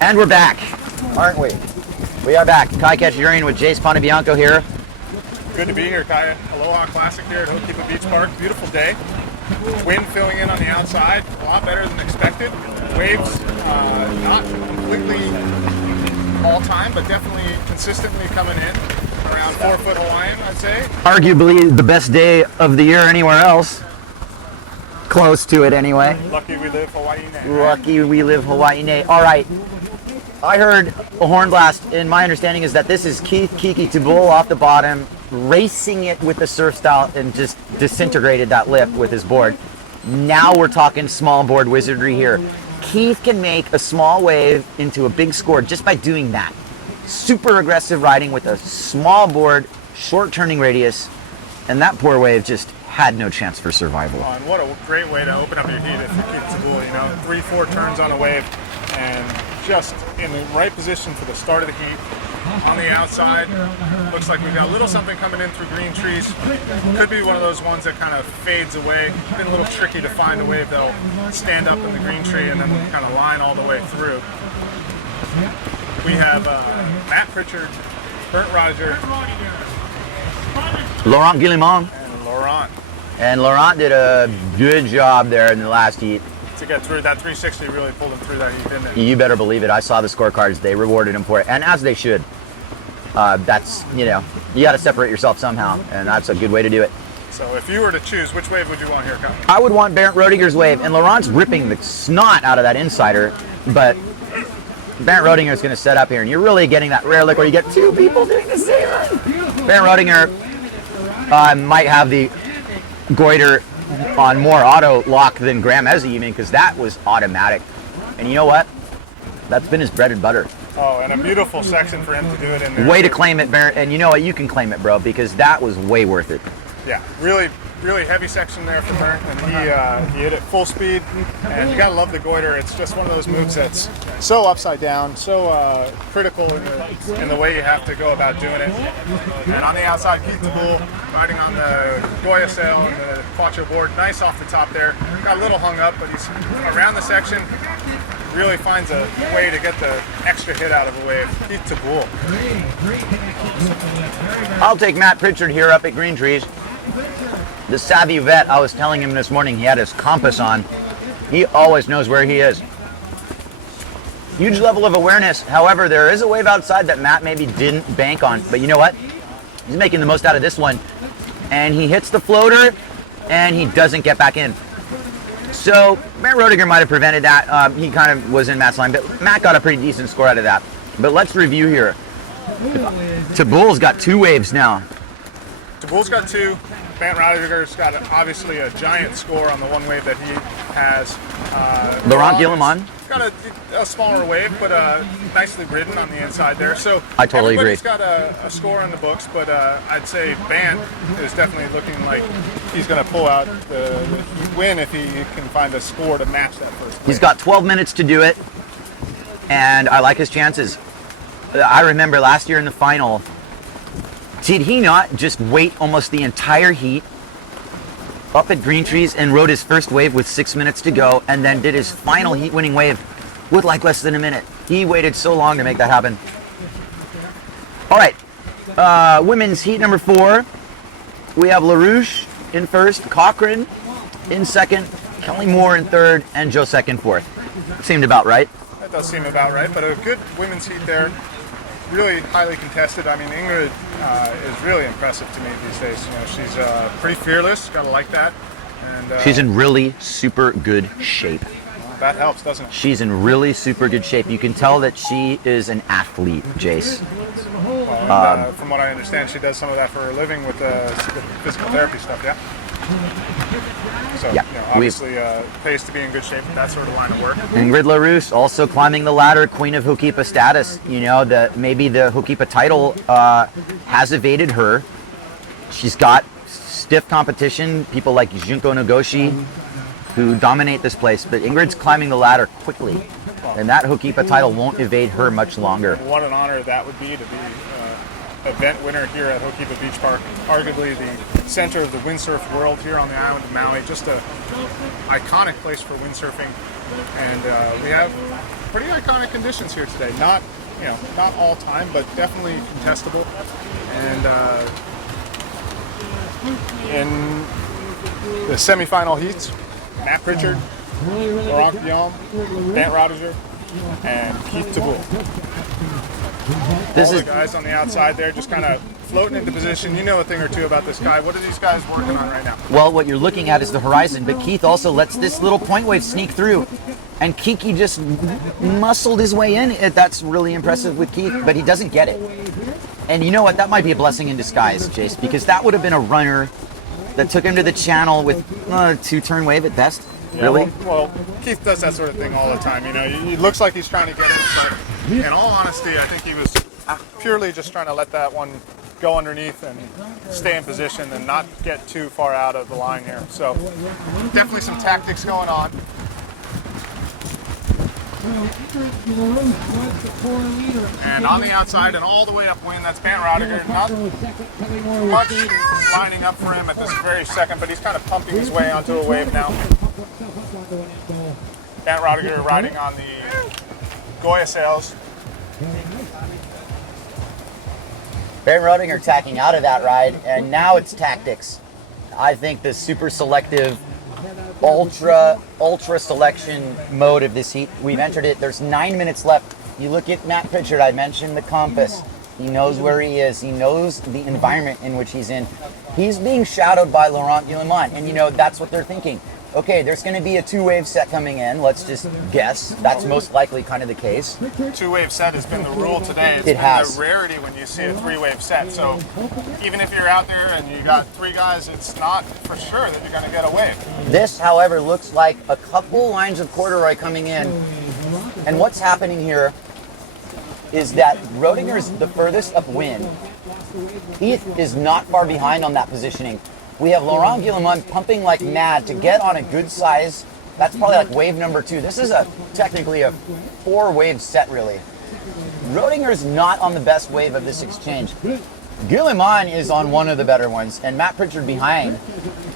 And we're back, aren't we? We are back. Kai Ketchurian with Jace Pontebianco here. Good to be here, Kai. Aloha Classic here at Hookipa Beach Park. Beautiful day. Wind filling in on the outside, a lot better than expected. Waves, not completely all time, but definitely consistently coming in. Around 4 foot Hawaiian, I'd say. Arguably the best day of the year anywhere else. Close to it anyway. Lucky we live Hawaii nay. Lucky we live Hawaii nay. All right. I heard a horn blast, and my understanding is that this is Keith Kiki Tabul off the bottom, racing it with the surf style and just disintegrated that lip with his board. Now we're talking small board wizardry here. Keith can make a small wave into a big score just by doing that. Super aggressive riding with a small board, short turning radius, and that poor wave just had no chance for survival. Oh, and what a great way to open up your heat if you keep Tabul, 3-4 turns on a wave and just in the right position for the start of the heat. On the outside, looks like we've got a little something coming in through green trees. Could be one of those ones that kind of fades away. Been a little tricky to find a wave that'll stand up in the green tree and then kind of line all the way through. We have Matt Pritchard, Bernd Roger, Laurent Guillemont. and Laurent. And Laurent did a good job there in the last heat. To get through that 360, really pulled him through that heat, didn't it? You better believe it. I saw the scorecards. They rewarded him for it, and as they should. That's, you got to separate yourself somehow, and that's a good way to do it. So if you were to choose, which wave would you want here, Kyle? I would want Bernd Roediger's wave, and Laurent's ripping the snot out of that insider, but Bernd Roediger's going to set up here, and you're really getting that rare look where you get two people doing the same thing. Bernd Roediger might have the goiter on more auto lock than Graham Ezzy even, because that was automatic. And you know what? That's been his bread and butter. Oh, and a beautiful section for him to do it in there. Way to claim it, Barrett. And you know what? You can claim it, bro, because that was way worth it. Yeah, really, really heavy section there for Bernd, and he hit it full speed. And you gotta love the goiter. It's just one of those moves that's so upside down, so critical in the way you have to go about doing it. And on the outside, Keith Tabul riding on the Goya sail and the Quattro board, nice off the top there. Got a little hung up, but he's around the section. Really finds a way to get the extra hit out of a wave. Keith Tabul. I'll take Matt Pritchard here up at Green Trees. The savvy vet, I was telling him this morning, he had his compass on. He always knows where he is. Huge level of awareness. However, there is a wave outside that Matt maybe didn't bank on. But you know what? He's making the most out of this one. And he hits the floater, and he doesn't get back in. So Bernd Roediger might have prevented that. He kind of was in Matt's line, but Matt got a pretty decent score out of that. But let's review here. Tabul's got two waves now. Tabul's got two. Bernd Roediger's got obviously a giant score on the one wave that he has. Laurent Guillemont got a smaller wave, but nicely ridden on the inside there. So I totally agree. Everybody's got a score on the books, but I'd say Bernd is definitely looking like he's going to pull out the win if he can find a score to match that first wave. He's got 12 minutes to do it, and I like his chances. I remember last year in the final, did he not just wait almost the entire heat up at Green Trees and rode his first wave with 6 minutes to go, and then did his final heat-winning wave with like less than a minute? He waited so long to make that happen. All right, women's heat number 4. We have LaRouche in first, Cochran in second, Kelly Moore in third, and Josek in fourth. Seemed about right. That does seem about right, but a good women's heat there. Really highly contested. I mean, Ingrid is really impressive to me these days. She's pretty fearless. Gotta like that. And she's in really super good shape. That helps, doesn't it? She's in really super good shape. You can tell that she is an athlete, Jace. Well, from what I understand, she does some of that for her living with the physical therapy stuff. Yeah. So, yeah, obviously pays to be in good shape with that sort of line of work. Ingrid LaRouche also climbing the ladder, queen of Hookipa status. Maybe the Hookipa title has evaded her. She's got stiff competition, people like Junko Nagoshi, who dominate this place, but Ingrid's climbing the ladder quickly, and that Hookipa title won't evade her much longer. What an honor that would be to be event winner here at Hookipa Beach Park, arguably the center of the windsurf world here on the island of Maui. Just a iconic place for windsurfing, and we have pretty iconic conditions here today. Not not all time, but definitely contestable. And in the semifinal heats, Matt Pritchard, Laurent Guillaume, Bant Rodiger, and Keith Tabul. All the guys on the outside there just kind of floating into position. You know a thing or two about this guy. What are these guys working on right now? Well, what you're looking at is the horizon, but Keith also lets this little point wave sneak through. And Kiki just muscled his way in. That's really impressive with Keith, but he doesn't get it. And you know what? That might be a blessing in disguise, Jace, because that would have been a runner that took him to the channel with a 2-turn wave at best. Yeah, really? Well, Keith does that sort of thing all the time. It looks like he's trying to get it, but in all honesty, I think he was purely just trying to let that one go underneath and stay in position and not get too far out of the line here. So definitely some tactics going on. And on the outside and all the way upwind, that's Bant Rodiger. Not much lining up for him at this very second, but he's kind of pumping his way onto a wave now. Bant Rodiger riding on the Goya sails. Bant Rodiger tacking out of that ride, and now it's tactics. I think the super selective ultra selection mode of this heat, we've entered it. There's 9 minutes left. You look at Matt Pritchard, I mentioned the compass. He knows where he is. He knows the environment in which he's in. He's being shadowed by Laurent Guillaume, and that's what they're thinking. Okay, there's going to be a 2-wave set coming in. Let's just guess. That's most likely kind of the case. 2-wave set has been the rule today. It's it been has. the rarity when you see a 3-wave set. So even if you're out there and you got 3 guys, it's not for sure that you're going to get a wave. This, however, looks like a couple lines of corduroy coming in. And what's happening here is that Rodinger's the furthest upwind. Keith is not far behind on that positioning. We have Laurent Guillaume pumping like mad to get on a good size. That's probably like wave number 2. This is technically a 4-wave set, really. Rodinger's not on the best wave of this exchange. Guillaume is on one of the better ones, and Matt Pritchard behind,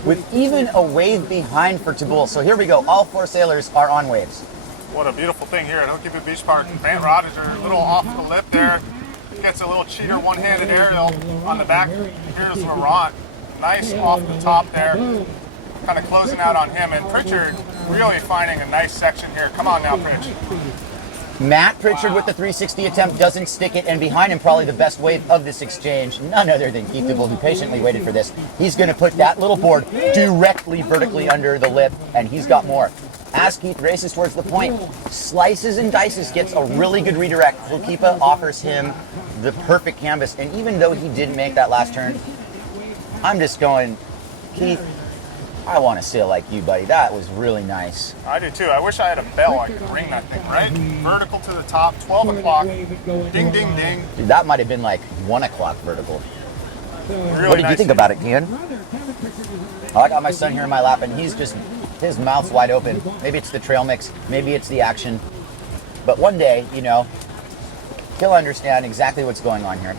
with even a wave behind for Tabul. So here we go. All 4 sailors are on waves. What a beautiful thing here at Hookipa Beach Park. Bant Rodiger, a little off the lip there. Gets a little cheater one-handed aerial on the back. Here's Laurent. Nice off the top there, kind of closing out on him, and Pritchard really finding a nice section here. Come on now, Pritch. Matt Pritchard with the 360 attempt doesn't stick it, and behind him probably the best wave of this exchange, none other than Keith Tabul, who patiently waited for this. He's going to put that little board directly vertically under the lip, and he's got more. As Keith races towards the point, slices and dices, gets a really good redirect. Hookipa offers him the perfect canvas, and even though he didn't make that last turn, I'm just going, Keith, I want to sail like you, buddy. That was really nice. I do too. I wish I had a bell I could ring that thing, right? Vertical to the top, 12 o'clock, ding, ding, ding. Dude, that might have been like 1 o'clock vertical. Really What did nice. you think about it, Ian? I got my son here in my lap, and he's just, his mouth's wide open. Maybe it's the trail mix. Maybe it's the action. But one day, he'll understand exactly what's going on here.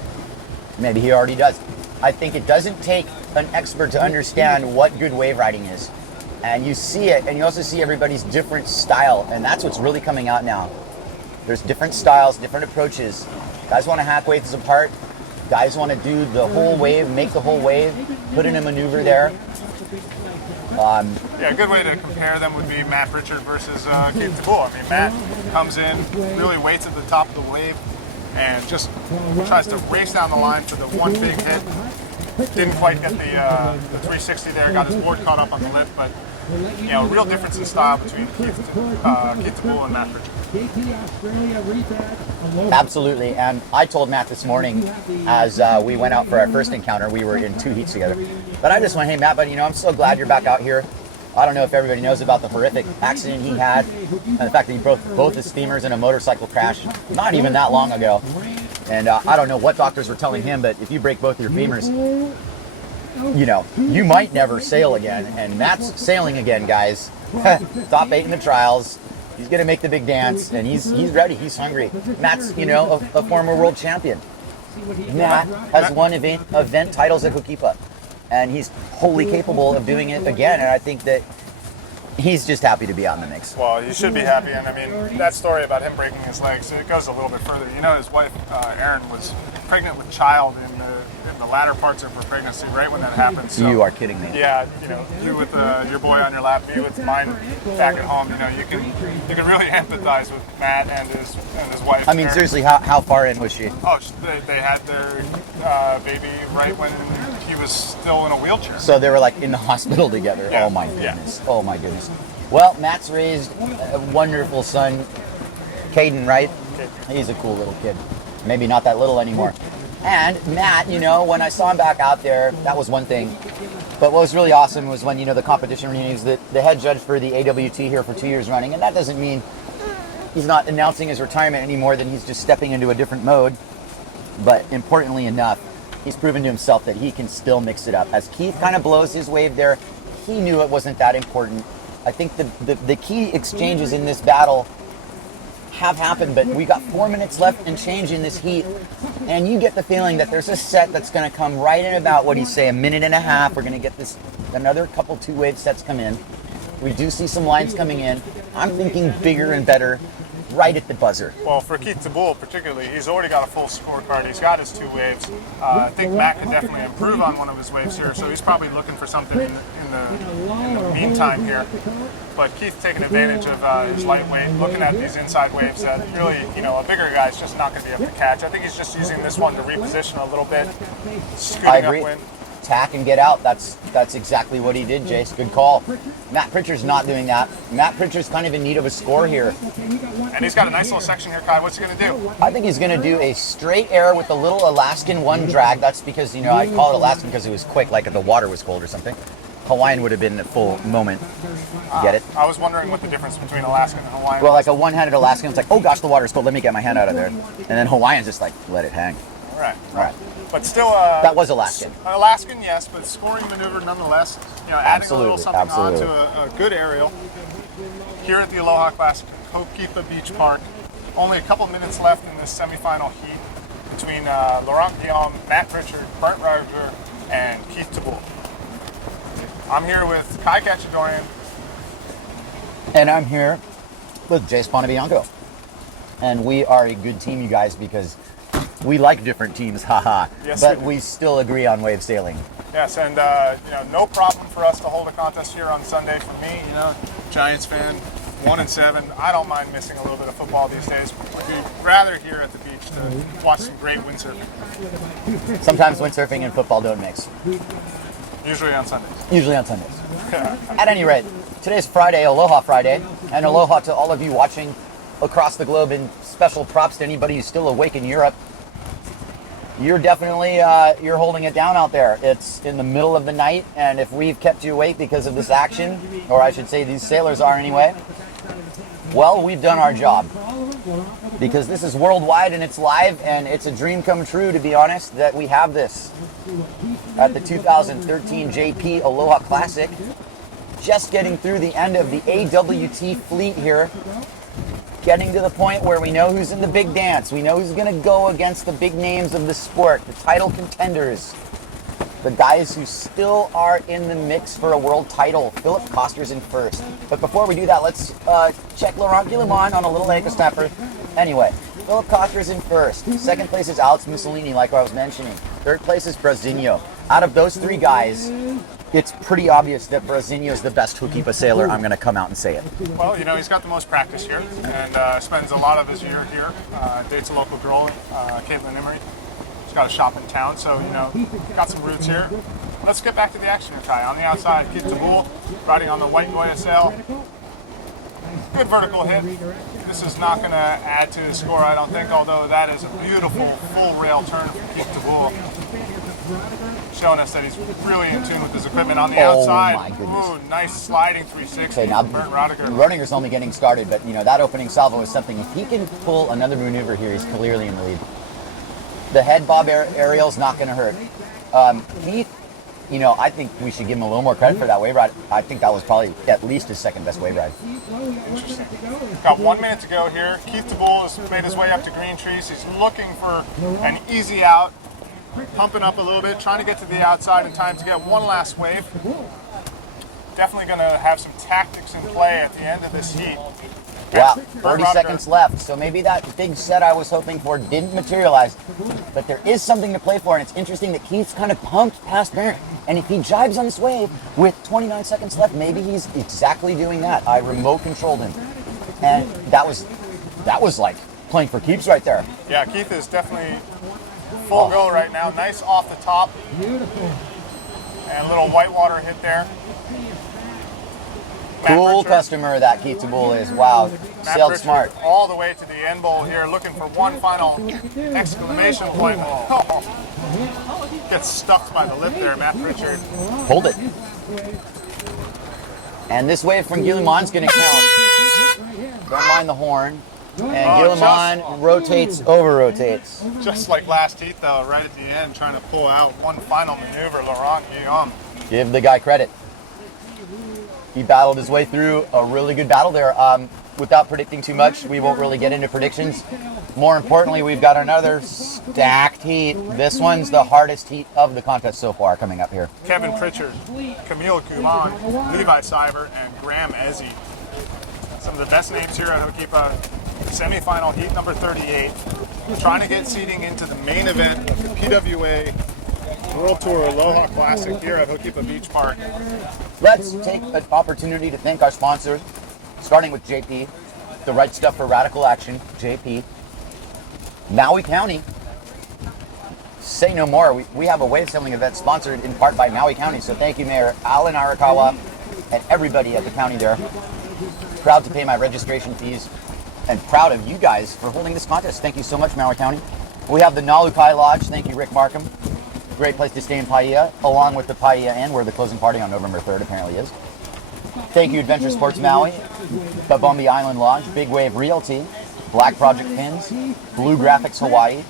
Maybe he already does. I think it doesn't take an expert to understand what good wave riding is. And you see it, and you also see everybody's different style, and that's what's really coming out now. There's different styles, different approaches. Guys want to hack waves apart. Guys want to do the whole wave, make the whole wave, put in a maneuver there. Yeah, a good way to compare them would be Matt Pritchard versus Keith Tabul. I mean, Matt comes in, really waits at the top of the wave, and just tries to race down the line for the one big hit. Didn't quite get the 360 there, got his board caught up on the lip, but real difference in style between Keith Tabul and Matt Pritchard. Absolutely, and I told Matt this morning as we went out for our first encounter, we were in 2 heats together, but I just went, hey Matt, buddy, I'm so glad you're back out here. I don't know if everybody knows about the horrific accident he had, and the fact that he broke both his femurs in a motorcycle crash not even that long ago. And I don't know what doctors were telling him, but if you break both your femurs, you might never sail again. And Matt's sailing again, guys. Top 8 in the trials. He's going to make the big dance, and he's ready. He's hungry. Matt's, a former world champion. Matt has won event titles at Hookipa, and he's wholly capable of doing it again. And I think that he's just happy to be out in the mix. Well, he should be happy, and I mean, that story about him breaking his legs, it goes a little bit further. You know, his wife, Erin, was pregnant with child in the latter parts of her pregnancy, right when that happened. So, You are kidding me. yeah, you know, you with your boy on your lap, me with mine back at home. You know, you can really empathize with Matt and his wife. I mean, Erin. seriously, how far in was she? Oh, they had their baby right when he was still in a wheelchair. So they were like in the hospital together. Yeah. Oh my goodness. Yeah. Oh my goodness. Well, Matt's raised a wonderful son, Caden, right? He's a cool little kid. Maybe not that little anymore. And Matt, you know, when I saw him back out there, that was one thing. But what was really awesome was when, you know, the competition reunion, he was the head judge for the AWT here for 2 years running. And that doesn't mean he's not announcing his retirement any more than he's just stepping into a different mode. But importantly enough, he's proven to himself that he can still mix it up. As Keith kind of blows his wave there, he knew it wasn't that important. I think the key exchanges in this battle have happened, but we got 4 minutes left and change in this heat, and you get the feeling that there's a set that's going to come right in about, what do you say, a minute and a half. We're going to get this another couple two-wave sets come in. We do see some lines coming in. I'm thinking bigger and better right at the buzzer. Well, for Keith Tabul particularly, he's already got a full scorecard. He's got his 2 waves. I think Matt could definitely improve on one of his waves here, so he's probably looking for something in the meantime here. But Keith taking advantage of his lightweight, looking at these inside waves that really, you know, a bigger guy's just not going to be able to catch. I think he's just using this one to reposition a little bit, scooting I agree. upwind. Tack and get out. That's exactly what he did, Jace. Good call. Matt Pritchard's not doing that. Matt Pritchard's kind of in need of a score here. And he's got a nice little section here, Kai. What's he going to do? I think he's going to do a straight air with a little Alaskan one drag. That's because, you know, I call it Alaskan because it was quick, like if the water was cold or something. Hawaiian would have been a full moment. Get it? I was wondering what the difference between Alaskan and Hawaiian Well, was. like a one-handed Alaskan, it's like, oh gosh, the water's cold. Let me get my hand out of there. And then Hawaiian's just like, let it hang. All right. All right. But still, That was Alaskan. Alaskan, yes, but scoring maneuver nonetheless. You know, adding a little something on to a good aerial here at the Aloha Classic in Hookipa Beach Park. Only a couple minutes left in this semifinal heat between Laurent Guillaume, Matt Pritchard, Brent Roger, and Keith Tabul. I'm here with Kai Cachadorian. And I'm here with Jace Bonabianco. And we are a good team, you guys, because we like different teams, haha. Yes, but we do. we still agree on wave sailing. Yes, and you know, no problem for us to hold a contest here on Sunday. For me, you know, Giants fan, 1-7. I don't mind missing a little bit of football these days. Would be rather here at the beach to watch some great windsurfing. Sometimes windsurfing and football don't mix. Usually on Sundays. Usually on Sundays. At any rate, today's Friday, Aloha Friday, and aloha to all of you watching across the globe, and special props to anybody who's still awake in Europe. You're definitely, you're holding it down out there. It's in the middle of the night, and if we've kept you awake because of this action, or I should say these sailors are anyway, well, we've done our job. Because this is worldwide and it's live, and it's a dream come true, to be honest, that we have this at the 2013 JP Aloha Classic. Just getting through the end of the AWT fleet here. Getting to the point where we know who's in the big dance. We know who's going to go against the big names of the sport, the title contenders, the guys who still are in the mix for a world title. Philip Koster's in first. But before we do that, let's check Laurent Guillaume on a little anchor snapper. Anyway, Philip Koster's in first. Second place is Alex Mussolini, like I was mentioning. Third place is Brazinho. Out of those three guys, it's pretty obvious that Brazinho is the best Hookipa sailor. I'm going to come out and say it. Well, you know, he's got the most practice here and spends a lot of his year here. Dates a local girl, Caitlin Emery. She's got a shop in town, so, you know, got some roots here. Let's get back to the action here, Kai. On the outside, Keith Tabul riding on the white Goya sail. Good vertical hit. This is not going to add to the score, I don't think, although that is a beautiful full rail turn from Keith Tabul. Showing us that he's really in tune with his equipment on the outside. My goodness. Ooh, nice sliding 360. Okay, now Bernd Rodiger. Rodiger's only getting started, but you know that opening salvo is something. If he can pull another maneuver here, he's clearly in the lead. The head bob aerial's not going to hurt. Keith you know, I think we should give him a little more credit for that wave ride. I think that was probably at least his second best wave ride. Interesting. Got 1 minute to go here. Keith DeBull has made his way up to green trees. He's looking for an easy out, pumping up a little bit, trying to get to the outside in time to get one last wave. Definitely going to have some tactics in play at the end of this heat. Wow, 40 seconds left. So maybe that big set I was hoping for didn't materialize. But there is something to play for, and it's interesting that Keith's kind of pumped past Barrett. And if he jibes on this wave with 29 seconds left, maybe he's exactly doing that. I remote controlled him. And that was like playing for keeps right there. Yeah, Keith is definitely full go right now. Nice off the top. And a little whitewater hit there. Cool customer that Keith DeBull is. Wow, sailed Pritchard smart. All the way to the end bowl here, looking for one final exclamation point. Oh. Gets stuck by the lip there, Matt Pritchard. Hold it. And this wave from Guillemon's going to count. Don't mind the horn. And Guillemon rotates, over-rotates. Just like last heat, though, right at the end, trying to pull out one final maneuver, Laurent Guillaume. Give the guy credit. He battled his way through a really good battle there. Without predicting too much, we won't really get into predictions. More importantly, we've got another stacked heat. This one's the hardest heat of the contest so far coming up here. Kevin Pritchard, Camille Coulon, Levi Cyber, and Graham Ezzy. Some of the best names here at Hookipa. Semifinal heat number 38. Trying to get seating into the main event of the PWA World Tour Aloha Classic here at Hookipa Beach Park. Let's take an opportunity to thank our sponsors, starting with JP, the right stuff for radical action, JP. Maui County, say no more. We have a wave sailing event sponsored in part by Maui County, so thank you, Mayor Alan Arakawa and everybody at the county there. Proud to pay my registration fees and proud of you guys for holding this contest. Thank you so much, Maui County. We have the Nalukai Lodge. Thank you, Rick Markham. Great place to stay in Paia, along with the Paia Inn, where the closing party on November 3rd apparently is. Thank you, Adventure Sports Maui, Babombi Island Lodge, Big Wave Realty, Black Project Pins, Blue Graphics Hawaii.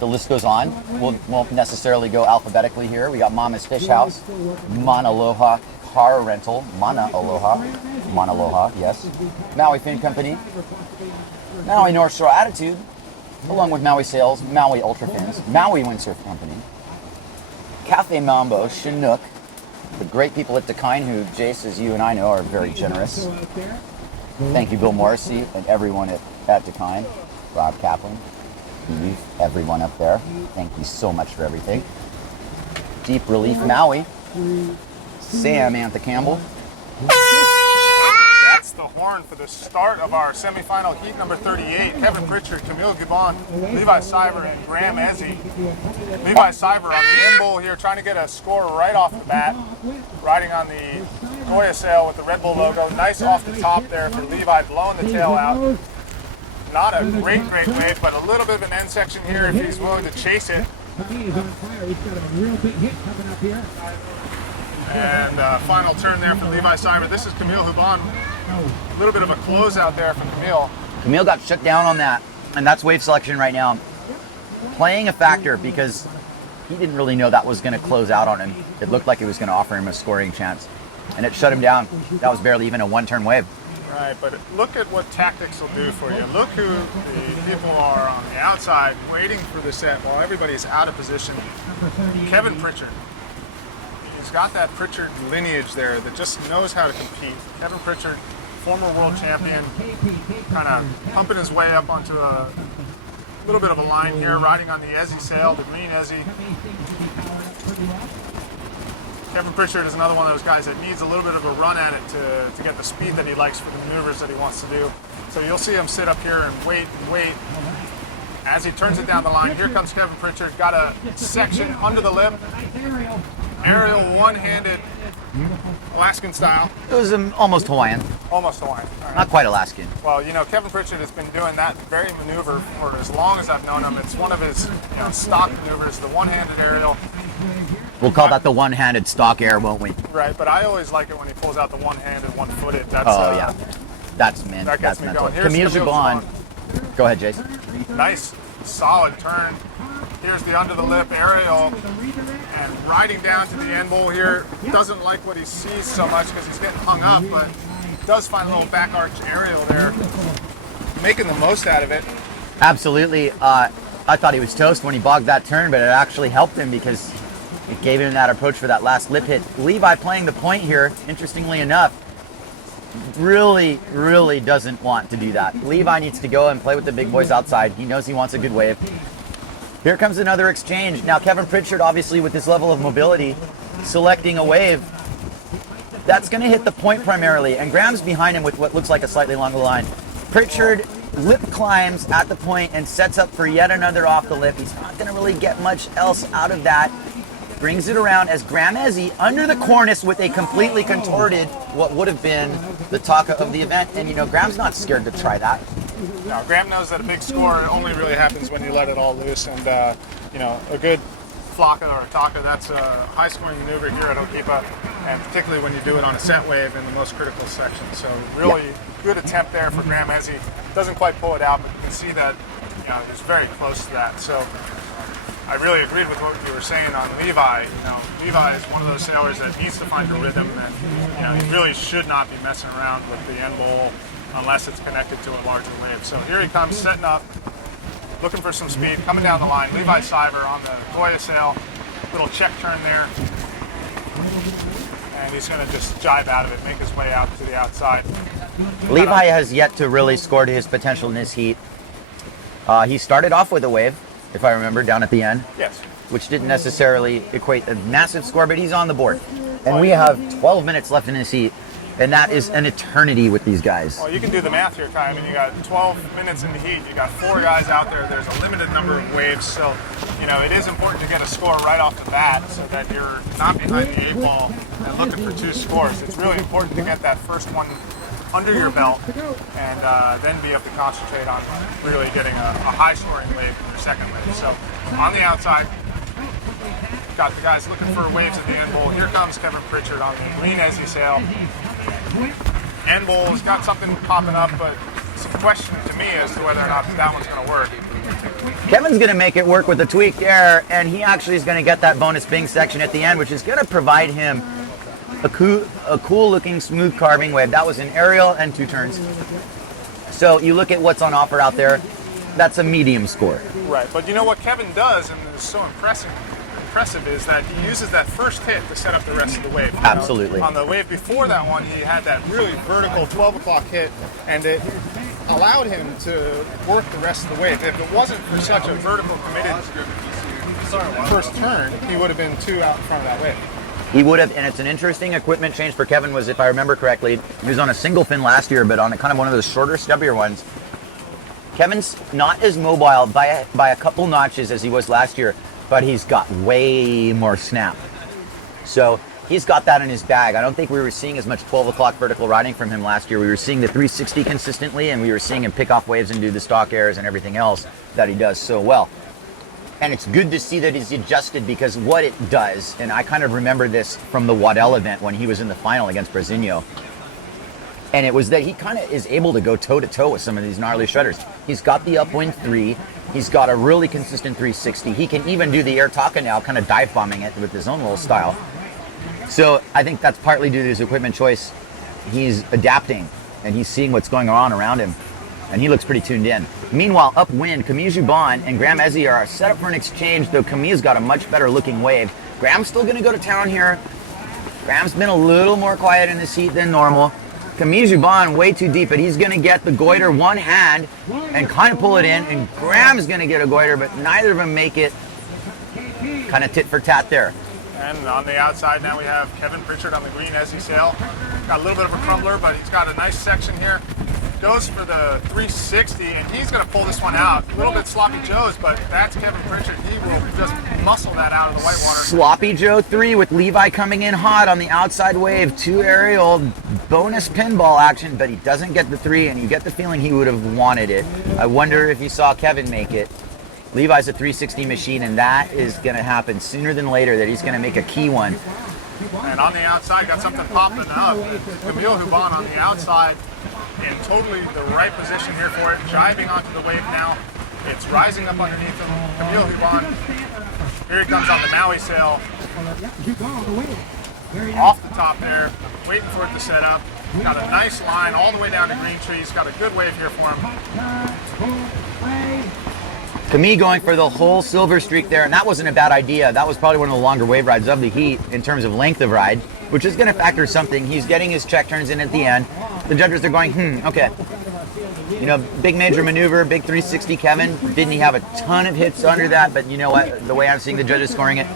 The list goes on. Won't necessarily go alphabetically here. We got Mama's Fish House, Mauna Aloha Car Rental, Mauna Aloha, yes. Maui Fin Company, Maui North Shore Attitude, along with Maui Sails, Maui Ultra Fins, Maui Windsurf Company, Cafe Mambo, Chinook, the great people at Dakine who, Jace, as you and I know, are very generous. Thank you, Bill Morrissey, and everyone at Dakine, Rob Kaplan, Eve, everyone up there. Thank you so much for everything. Deep Relief Maui, Samantha Campbell. That's the horn for the start of our semifinal heat number 38. Kevin Pritchard, Camille Gibon, Levi Cyber, and Graham Ezzy. Levi Cyber on the end bowl here, trying to get a score right off the bat. Riding on the Goya sail with the Red Bull logo. Nice off the top there for Levi, blowing the tail out. Not a great wave, but a little bit of an end section here if he's willing to chase it. And final turn there for Levi Cyber. This is Camille Hubon. A little bit of a closeout there from Camille. Camille got shut down on that, and that's wave selection right now. Playing a factor because he didn't really know that was going to close out on him. It looked like it was going to offer him a scoring chance, and it shut him down. That was barely even a one-turn wave. Right, but look at what tactics will do for you. Look who the people are on the outside waiting for the set while everybody's out of position. Kevin Pritchard. He's got that Pritchard lineage there that just knows how to compete. Kevin Pritchard, former world champion, kind of pumping his way up onto a little bit of a line here, riding on the Ezzy sail, the green Ezzy. Kevin Pritchard is another one of those guys that needs a little bit of a run at it to get the speed that he likes for the maneuvers that he wants to do. So you'll see him sit up here and wait. As he turns it down the line, here comes Kevin Pritchard, got a section under the lip. Aerial one-handed Alaskan style. It was almost Hawaiian. Almost Hawaiian. All right. Not quite Alaskan. Well, you know, Kevin Pritchard has been doing that very maneuver for as long as I've known him. It's one of his stock maneuvers, the one-handed aerial. We'll call that the one-handed stock air, won't we? Right, but I always like it when he pulls out the one-handed, one-footed. That's, yeah. That's mint. That gets me mental. going. Here's Camille Jabon. Go ahead, Jason. Nice, solid turn. Here's the under the lip aerial, and riding down to the end bowl here. Doesn't like what he sees so much because he's getting hung up, but does find a little back arch aerial there, making the most out of it. Absolutely. I thought he was toast when he bogged that turn, but it actually helped him because it gave him that approach for that last lip hit. Levi playing the point here, interestingly enough, really doesn't want to do that. Levi needs to go and play with the big boys outside. He knows he wants a good wave. Here comes another exchange. Now Kevin Pritchard, obviously with this level of mobility, selecting a wave. That's going to hit the point primarily, and Graham's behind him with what looks like a slightly longer line. Pritchard lip climbs at the point and sets up for yet another off the lip. He's not going to really get much else out of that. Brings it around as Graham Ezzy under the cornice with a completely contorted, what would have been the talk of the event. And, you know, Graham's not scared to try that. No, Graham knows that a big score only really happens when you let it all loose, and you know, a good flocka or a taka, that's a high scoring maneuver here at Hookipa, and particularly when you do it on a set wave in the most critical section. So really good attempt there for Graham Ezzy. Doesn't quite pull it out, but you can see that, you know, he's very close to that. So I really agreed with what you were saying on Levi. You know, Levi is one of those sailors that needs to find a rhythm, and you know, he really should not be messing around with the end bowl unless it's connected to a larger wave. So here he comes, setting up, looking for some speed, coming down the line. Levi Cyber on the Goya sail, little check turn there, and he's going to just jive out of it, make his way out to the outside. Levi has yet to really score to his potential in this heat. He started off with a wave, if I remember, down at the end. Yes. Which didn't necessarily equate a massive score, but he's on the board. And we have 12 minutes left in this heat, and that is an eternity with these guys. Well, you can do the math here, Kai. I mean, you got 12 minutes in the heat. You got 4 guys out there. There's a limited number of waves, so you know it is important to get a score right off the bat, so that you're not behind the 8 ball and looking for 2 scores. It's really important to get that first one under your belt, and then be able to concentrate on really getting a high scoring wave in your second wave. So on the outside, got the guys looking for waves at the end bowl. Here comes Kevin Pritchard on the green Ezzy sail. End bowl has got something popping up, but it's a question to me as to whether or not that one's going to work. Kevin's going to make it work with a tweaked air, and he actually is going to get that bonus bing section at the end, which is going to provide him a cool looking smooth carving wave. That was an aerial and 2 turns. So you look at what's on offer out there, that's a medium score. Right, but you know what Kevin does, and is so impressive is that he uses that first hit to set up the rest of the wave. Absolutely. On the wave before that one, he had that really vertical 12 o'clock hit, and it allowed him to work the rest of the wave. If it wasn't for such a vertical committed first turn, he would have been 2 out in front of that wave. He would have, and it's an interesting equipment change for Kevin. Was, if I remember correctly, he was on a single fin last year, but on a kind of one of those shorter, stubbier ones. Kevin's not as mobile by a couple notches as he was last year, but he's got way more snap. So he's got that in his bag. I don't think we were seeing as much 12 o'clock vertical riding from him last year. We were seeing the 360 consistently, and we were seeing him pick off waves and do the stock airs and everything else that he does so well. And it's good to see that he's adjusted, because what it does, and I kind of remember this from the Waddell event when he was in the final against Brasinho, and it was that he kind of is able to go toe-to-toe with some of these gnarly shredders. He's got the upwind 3. He's got a really consistent 360. He can even do the air taka now, kind of dive bombing it with his own little style. So I think that's partly due to his equipment choice. He's adapting, and he's seeing what's going on around him, and he looks pretty tuned in. Meanwhile, upwind, Camille Jubon and Graham Ezzy are set up for an exchange, though Camille's got a much better looking wave. Graham's still going to go to town here. Graham's been a little more quiet in this heat than normal. Camille Jubon way too deep, but he's going to get the goiter one hand and kind of pull it in, and Graham's going to get a goiter, but neither of them make it. Kind of tit for tat there. And on the outside now we have Kevin Pritchard on the green Ezzy sail. Got a little bit of a crumbler, but he's got a nice section here. Goes for the 360, and he's going to pull this one out. A little bit sloppy Joe's, but that's Kevin Pritchard. He will just muscle that out of the whitewater. Sloppy Joe 3 with Levi coming in hot on the outside wave. 2 aerial bonus pinball action, but he doesn't get the 3, and you get the feeling he would have wanted it. I wonder if you saw Kevin make it. Levi's a 360 machine, and that is going to happen sooner than later, that he's going to make a key one. And on the outside, got something popping up. Camille Jubon on the outside in totally the right position here for it, jiving onto the wave now. It's rising up underneath him. Camille Hubon, here he comes on the Maui sail. Off the top there, waiting for it to set up. He's got a nice line all the way down to Green Tree. He's got a good wave here for him. Camille going for the whole silver streak there, and that wasn't a bad idea. That was probably one of the longer wave rides of the heat in terms of length of ride, which is going to factor something. He's getting his check turns in at the end. The judges are going, okay. You know, big major maneuver, big 360 Kevin. Didn't he have a ton of hits under that? But you know what? The way I'm seeing the judges scoring it,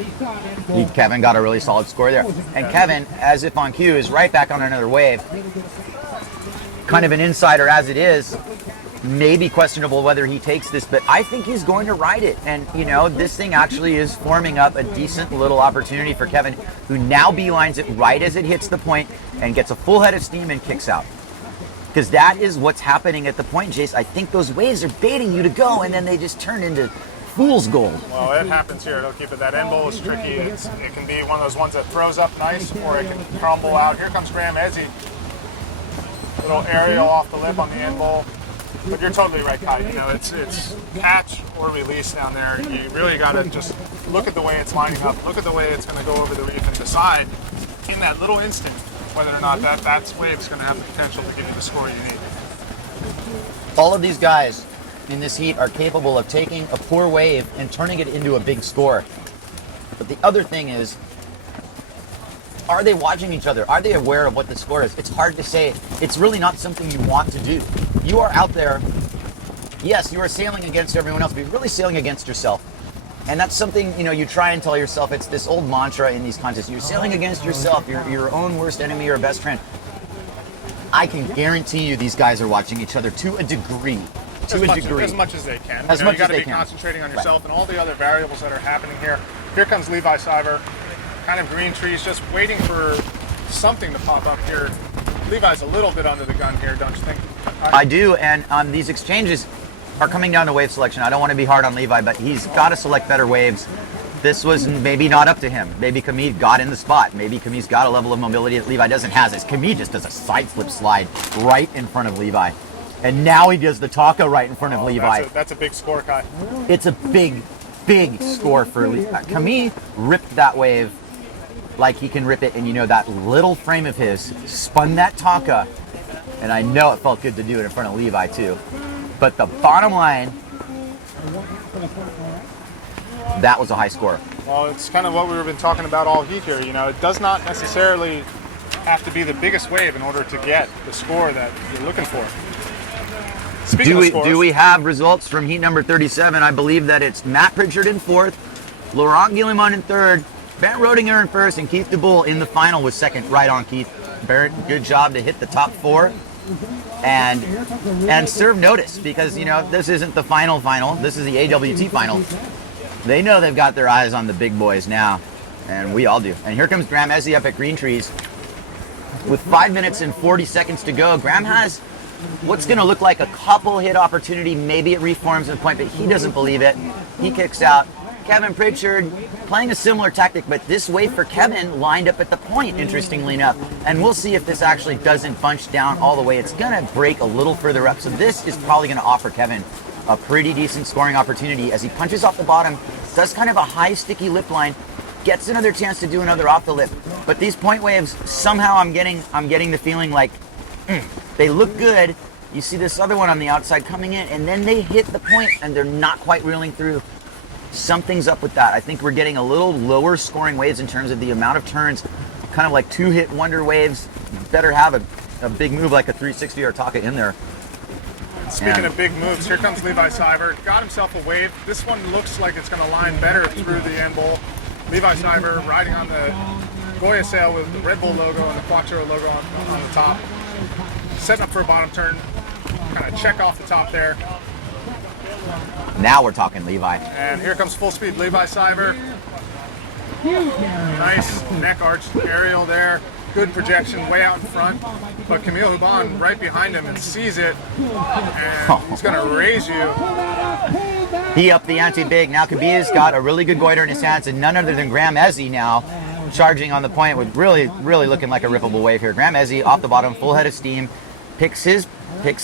Kevin got a really solid score there. And Kevin, as if on cue, is right back on another wave. Kind of an insider as it is. Maybe questionable whether he takes this, but I think he's going to ride it. And, you know, this thing actually is forming up a decent little opportunity for Kevin, who now beelines it right as it hits the point and gets a full head of steam and kicks out. Because that is what's happening at the point, Jace. I think those waves are baiting you to go, and then they just turn into fool's gold. Well, it happens here. Don't keep it. That end bowl is tricky. It can be one of those ones that throws up nice, or it can crumble out. Here comes Graham Ezzy. Little aerial off the lip on the end bowl. But you're totally right, Kai. You know, it's catch or release down there. You really got to just look at the way it's lining up, look at the way it's going to go over the reef, and decide in that little instant whether or not that wave is going to have the potential to give you the score you need. All of these guys in this heat are capable of taking a poor wave and turning it into a big score. But the other thing is, are they watching each other? Are they aware of what the score is? It's hard to say. It's really not something you want to do. You are out there, yes, you are sailing against everyone else, but you're really sailing against yourself. And that's something, you know, you try and tell yourself. It's this old mantra in these contests. You're sailing against yourself. You're your own worst enemy or best friend. I can guarantee you these guys are watching each other to a degree. As much as they can. You got to be concentrating on yourself and all the other variables that are happening here. Here comes Levi Cyber. Kind of green trees, just waiting for something to pop up here. Levi's a little bit under the gun here, don't you think? I do, and these exchanges are coming down to wave selection. I don't want to be hard on Levi, but he's got to select better waves. This was maybe not up to him. Maybe Camille got in the spot. Maybe Camille's got a level of mobility that Levi doesn't have. Camille just does a side flip slide right in front of Levi. And now he does the Taka right in front of Levi. That's a big score, Kai. It's a big score for Levi. Camille ripped that wave like he can rip it, and you know that little frame of his spun that Taka, and I know it felt good to do it in front of Levi too. But the bottom line, that was a high score. Well, it's kind of what we've been talking about all heat here. You know, it does not necessarily have to be the biggest wave in order to get the score that you're looking for. Speaking of scores, do we have results from heat number 37? I believe that it's Matt Pritchard in fourth, Laurent Guillemot in third, Barrett Rodinger in first, and Keith DeBull in the final was second. Right on, Keith. Barrett, good job to hit the top four and serve notice, because, you know, this isn't the final. This is the AWT final. They know they've got their eyes on the big boys now, and we all do. And here comes Graham Ezzy up at Green Trees. With 5 minutes and 40 seconds to go, Graham has what's going to look like a couple hit opportunity. Maybe it reforms at the point, but he doesn't believe it. He kicks out. Kevin Pritchard playing a similar tactic, but this wave for Kevin lined up at the point, interestingly enough. And we'll see if this actually doesn't bunch down all the way. It's going to break a little further up. So this is probably going to offer Kevin a pretty decent scoring opportunity as he punches off the bottom, does kind of a high sticky lip line, gets another chance to do another off the lip. But these point waves, somehow I'm getting the feeling like they look good. You see this other one on the outside coming in, and then they hit the point and they're not quite reeling through. Something's up with that. I think we're getting a little lower scoring waves in terms of the amount of turns, kind of like two hit wonder waves. Better have a big move like a 360 or Taka in there. Speaking of big moves, here comes Levi Cyber. Got himself a wave. This one looks like it's going to line better through the end bowl. Levi Cyber riding on the Goya sail with the Red Bull logo and the Quattro logo on the top. Setting up for a bottom turn. Kind of check off the top there. Now we're talking Levi. And here comes full speed Levi Cyber. Nice neck arch aerial there. Good projection way out in front. But Camille Hubon right behind him and sees it. And he's going to raise you. He upped the ante big. Now Kabia's got a really good goiter in his hands, and none other than Graham Ezzy now charging on the point with really looking like a rippable wave here. Graham Ezzy off the bottom, full head of steam, picks his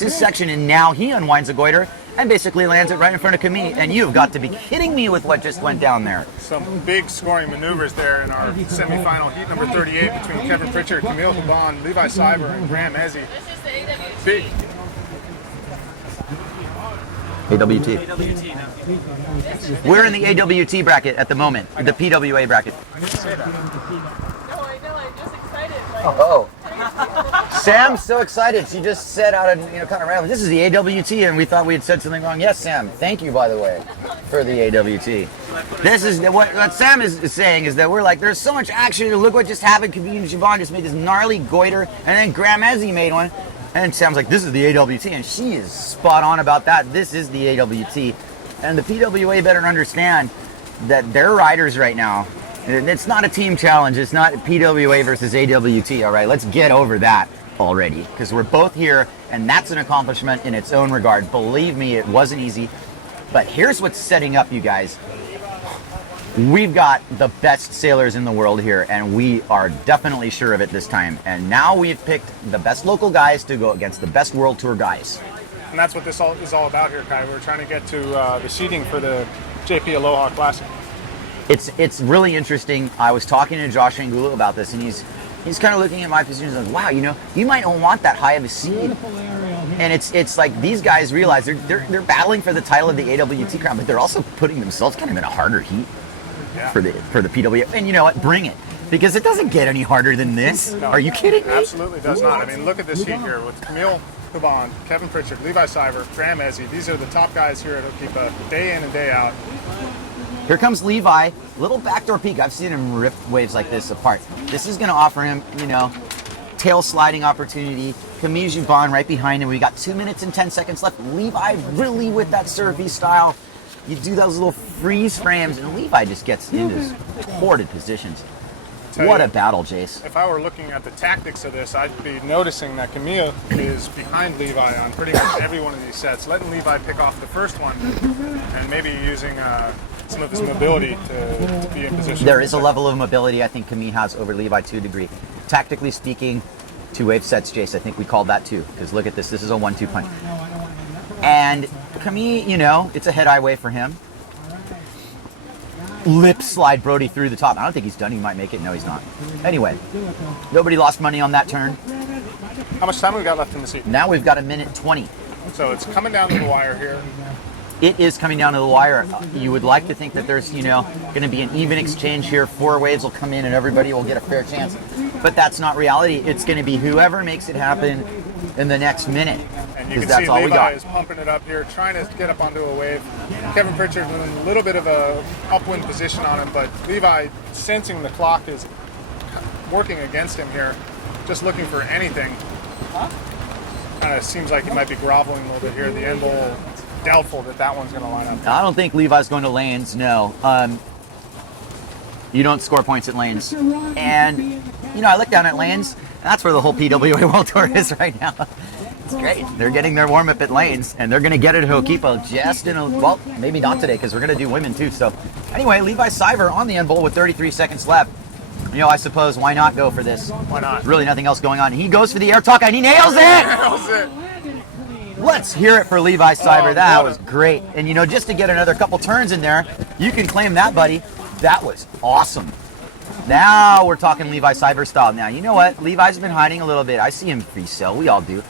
section, and now he unwinds the goiter and basically lands it right in front of Camille. And you've got to be kidding me with what just went down there. Some big scoring maneuvers there in our semifinal heat number 38 between Kevin Pritchard, Camille Hookipa, Levi Cyber, and Graham Ezzy. Big. AWT. We're in the AWT bracket at the moment, the PWA bracket. I didn't say that. No, I know. I'm just excited. Like, Oh. Sam's so excited. She just said out of, kind of random, this is the AWT, and we thought we had said something wrong. Yes, Sam. Thank you, by the way, for the AWT. This is what Sam is saying is that we're like, there's so much action. Look what just happened. Kaveen Siobhan just made this gnarly goiter, and then Graham Ezzy made one. And Sam's like, this is the AWT, and she is spot on about that. This is the AWT. And the PWA better understand that their riders right now, it's not a team challenge. It's not PWA versus AWT, all right? Let's get over that already, because we're both here, and that's an accomplishment in its own regard. Believe me, it wasn't easy. But here's what's setting up, you guys. We've got the best sailors in the world here, and we are definitely sure of it this time. And now we've picked the best local guys to go against the best World Tour guys. And that's what this is all about here, Kai. We're trying to get to the seeding for the JP Aloha Classic. It's really interesting. I was talking to Josh Angulo about this, and he's kind of looking at my position and like, wow, you might not want that high of a seed. And it's like these guys realize they're battling for the title of the AWT crown, but they're also putting themselves kind of in a harder heat. Yeah. For the PWA, and you know what? Bring it, because it doesn't get any harder than this. No, Are you kidding me? Absolutely does not. I mean, look at this heat here with Camille Hookipa, Kevin Pritchard, Levi Cyber, Graham Ezzy. These are the top guys here at Hookipa, day in and day out. Here comes Levi, little backdoor peek. I've seen him rip waves like this apart. This is going to offer him, tail sliding opportunity. Camille Jubon right behind him. We got 2 minutes and 10 seconds left. Levi really with that surfy style. You do those little freeze frames, and Levi just gets into torted positions. What a battle, Jace. If I were looking at the tactics of this, I'd be noticing that Camille is behind Levi on pretty much every one of these sets, letting Levi pick off the first one, and maybe using some of his mobility to be in position. There is a level of mobility I think Camille has over Levi to a degree. Tactically speaking, two-wave sets, Jace, I think we called that too, because look at this. This is a 1-2 punch. And Camille, it's a head-eye way for him. Lip slide Brody through the top. I don't think he's done. He might make it. No, he's not. Anyway, nobody lost money on that turn. How much time have we got left in the seat? Now we've got 1:20. So it's coming down to the wire here. It is coming down to the wire. You would like to think that there's, going to be an even exchange here. 4 waves will come in and everybody will get a fair chance. But that's not reality. It's going to be whoever makes it happen in the next minute. And you can see Levi is pumping it up here, trying to get up onto a wave. Kevin Pritchard in a little bit of a upwind position on him, but Levi, sensing the clock is working against him here, just looking for anything. Kind of seems like he might be groveling a little bit here at the end bowl. Doubtful that one's going to line up. I don't think Levi's going to lanes, no. You don't score points at lanes. And, I look down at lanes, and that's where the whole PWA World Tour is right now. It's great. They're getting their warm-up at lanes, and they're going to get it at Hookipa just maybe not today, because we're going to do women too. So anyway, Levi Cyber on the end bowl with 33 seconds left. I suppose, why not go for this? Why not? There's really nothing else going on. He goes for the air talk, and he nails it! Nails it! Let's hear it for Levi Cyber. That was great. And, just to get another couple turns in there, you can claim that, buddy. That was awesome. Now we're talking Levi Cyber style. Now, you know what? Levi's been hiding a little bit. I see him free sail. We all do.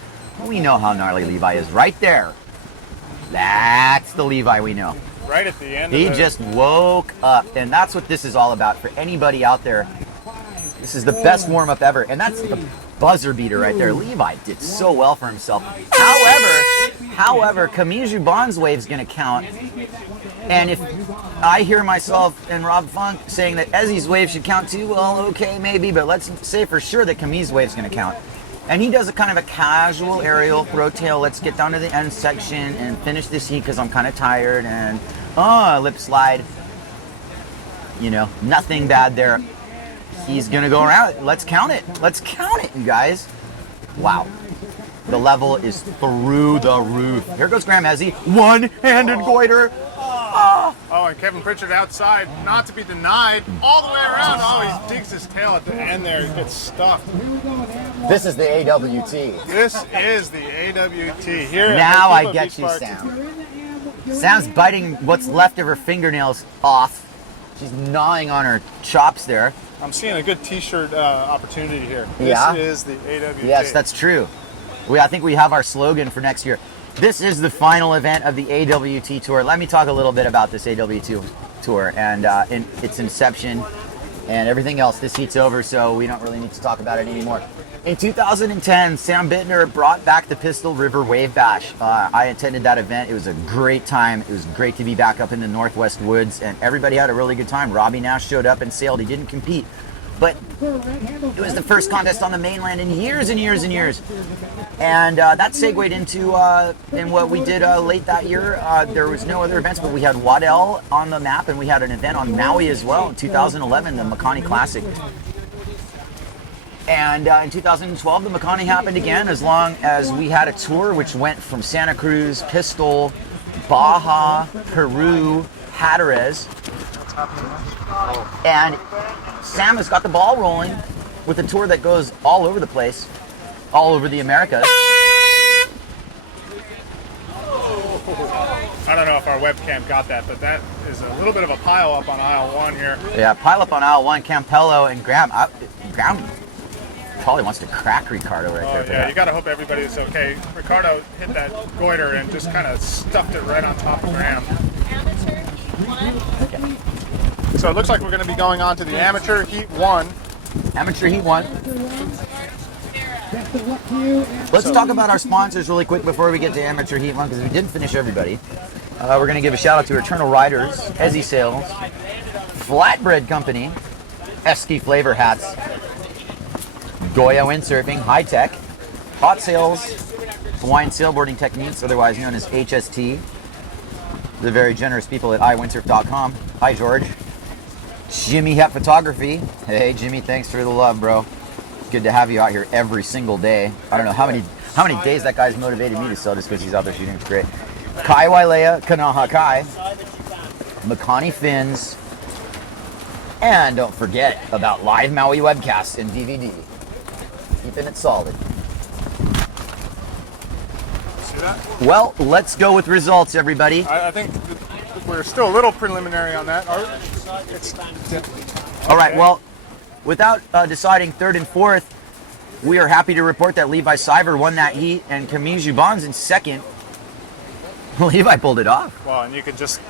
We know how gnarly Levi is. Right there. That's the Levi we know. Right at the end. He just woke up. And that's what this is all about for anybody out there. This is the best warm-up ever. And that's the buzzer beater right there. Levi did so well for himself. However, Camille Jubon's wave's going to count. And if I hear myself and Rob Funk saying that Ezzy's wave should count too, well, okay, maybe. But let's say for sure that Camille's wave's going to count. And he does a kind of a casual aerial throw tail. Let's get down to the end section and finish this heat because I'm kind of tired. And, lip slide. Nothing bad there. He's going to go around it. Let's count it. Let's count it, you guys. Wow. The level is through the roof. Here goes Graham Ezzy. One-handed goiter. Oh, and Kevin Pritchard outside, not to be denied, all the way around. Oh, he digs his tail at the end there. He gets stuffed. This is the AWT. This is the AWT. Here now I get you, Sam. Sam's biting what's left of her fingernails off. She's gnawing on her chops there. I'm seeing a good T-shirt opportunity here. Yeah? This is the AWT. Yes, that's true. I think we have our slogan for next year. This is the final event of the AWT Tour. Let me talk a little bit about this AWT Tour and its inception and everything else. This heat's over, so we don't really need to talk about it anymore. In 2010, Sam Bittner brought back the Pistol River Wave Bash. I attended that event. It was a great time. It was great to be back up in the Northwest Woods, and everybody had a really good time. Robbie Nash showed up and sailed. He didn't compete, but it was the first contest on the mainland in years and years and years. And that segued into in what we did late that year. There was no other events, but we had Waddell on the map, and we had an event on Maui as well in 2011, the Makani Classic. And in 2012, the Makani happened again, as long as we had a tour which went from Santa Cruz, Pistol, Baja, Peru, Hatteras. And Sam has got the ball rolling with a tour that goes all over the place, all over the Americas. I don't know if our webcam got that, but that is a little bit of a pile up on aisle 1 here. Yeah, pile up on aisle 1, Campello and Graham. Graham probably wants to crack Ricardo right there. Yeah, you got to hope everybody's okay. Ricardo hit that goiter and just kind of stuffed it right on top of Graham. Amateur Heat 1. So it looks like we're going to be going on to the Amateur Heat 1. Amateur Heat 1. Let's talk about our sponsors really quick before we get to Amateur Heat 1, because we didn't finish everybody. We're going to give a shout out to Eternal Riders, Ezzy Sales, Flatbread Company, Esky Flavor Hats, Goya Windsurfing, High Tech, Hot Sails, Hawaiian Sailboarding Techniques, otherwise known as HST, the very generous people at iwindsurf.com. Hi, George. Jimmy Het Photography. Hey, Jimmy, thanks for the love, bro. Good to have you out here every single day. I don't know how many days that guy's motivated me to sell just because he's out there shooting. It's great. Kai Wailea, Kanaha Kai, Makani Fins, and don't forget about live Maui webcasts and DVD. Keeping it solid. See that? Well, let's go with results, everybody. I think we're still a little preliminary on that. All right, well, without deciding third and fourth, we are happy to report that Levi Cyber won that heat and Camille Bonds in second. Levi pulled it off. Well, and you just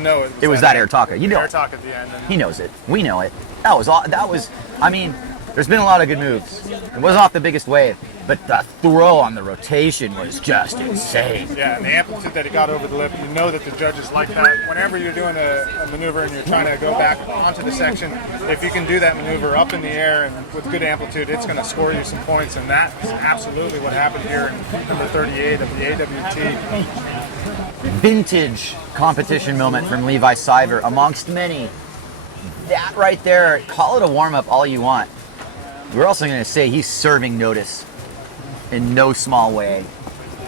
know it was that air talker. You know, air talk at the end. He knows it. We know it. That was. I mean, there's been a lot of good moves. It wasn't off the biggest wave, but the throw on the rotation was just insane. Yeah, and the amplitude that he got over the lip, you know that the judges like that. Whenever you're doing a maneuver and you're trying to go back onto the section, if you can do that maneuver up in the air and with good amplitude, it's going to score you some points, and that is absolutely what happened here in number 38 of the AWT. Vintage competition moment from Levi Cyber, amongst many. That right there, call it a warm-up all you want. We're also going to say he's serving notice in no small way.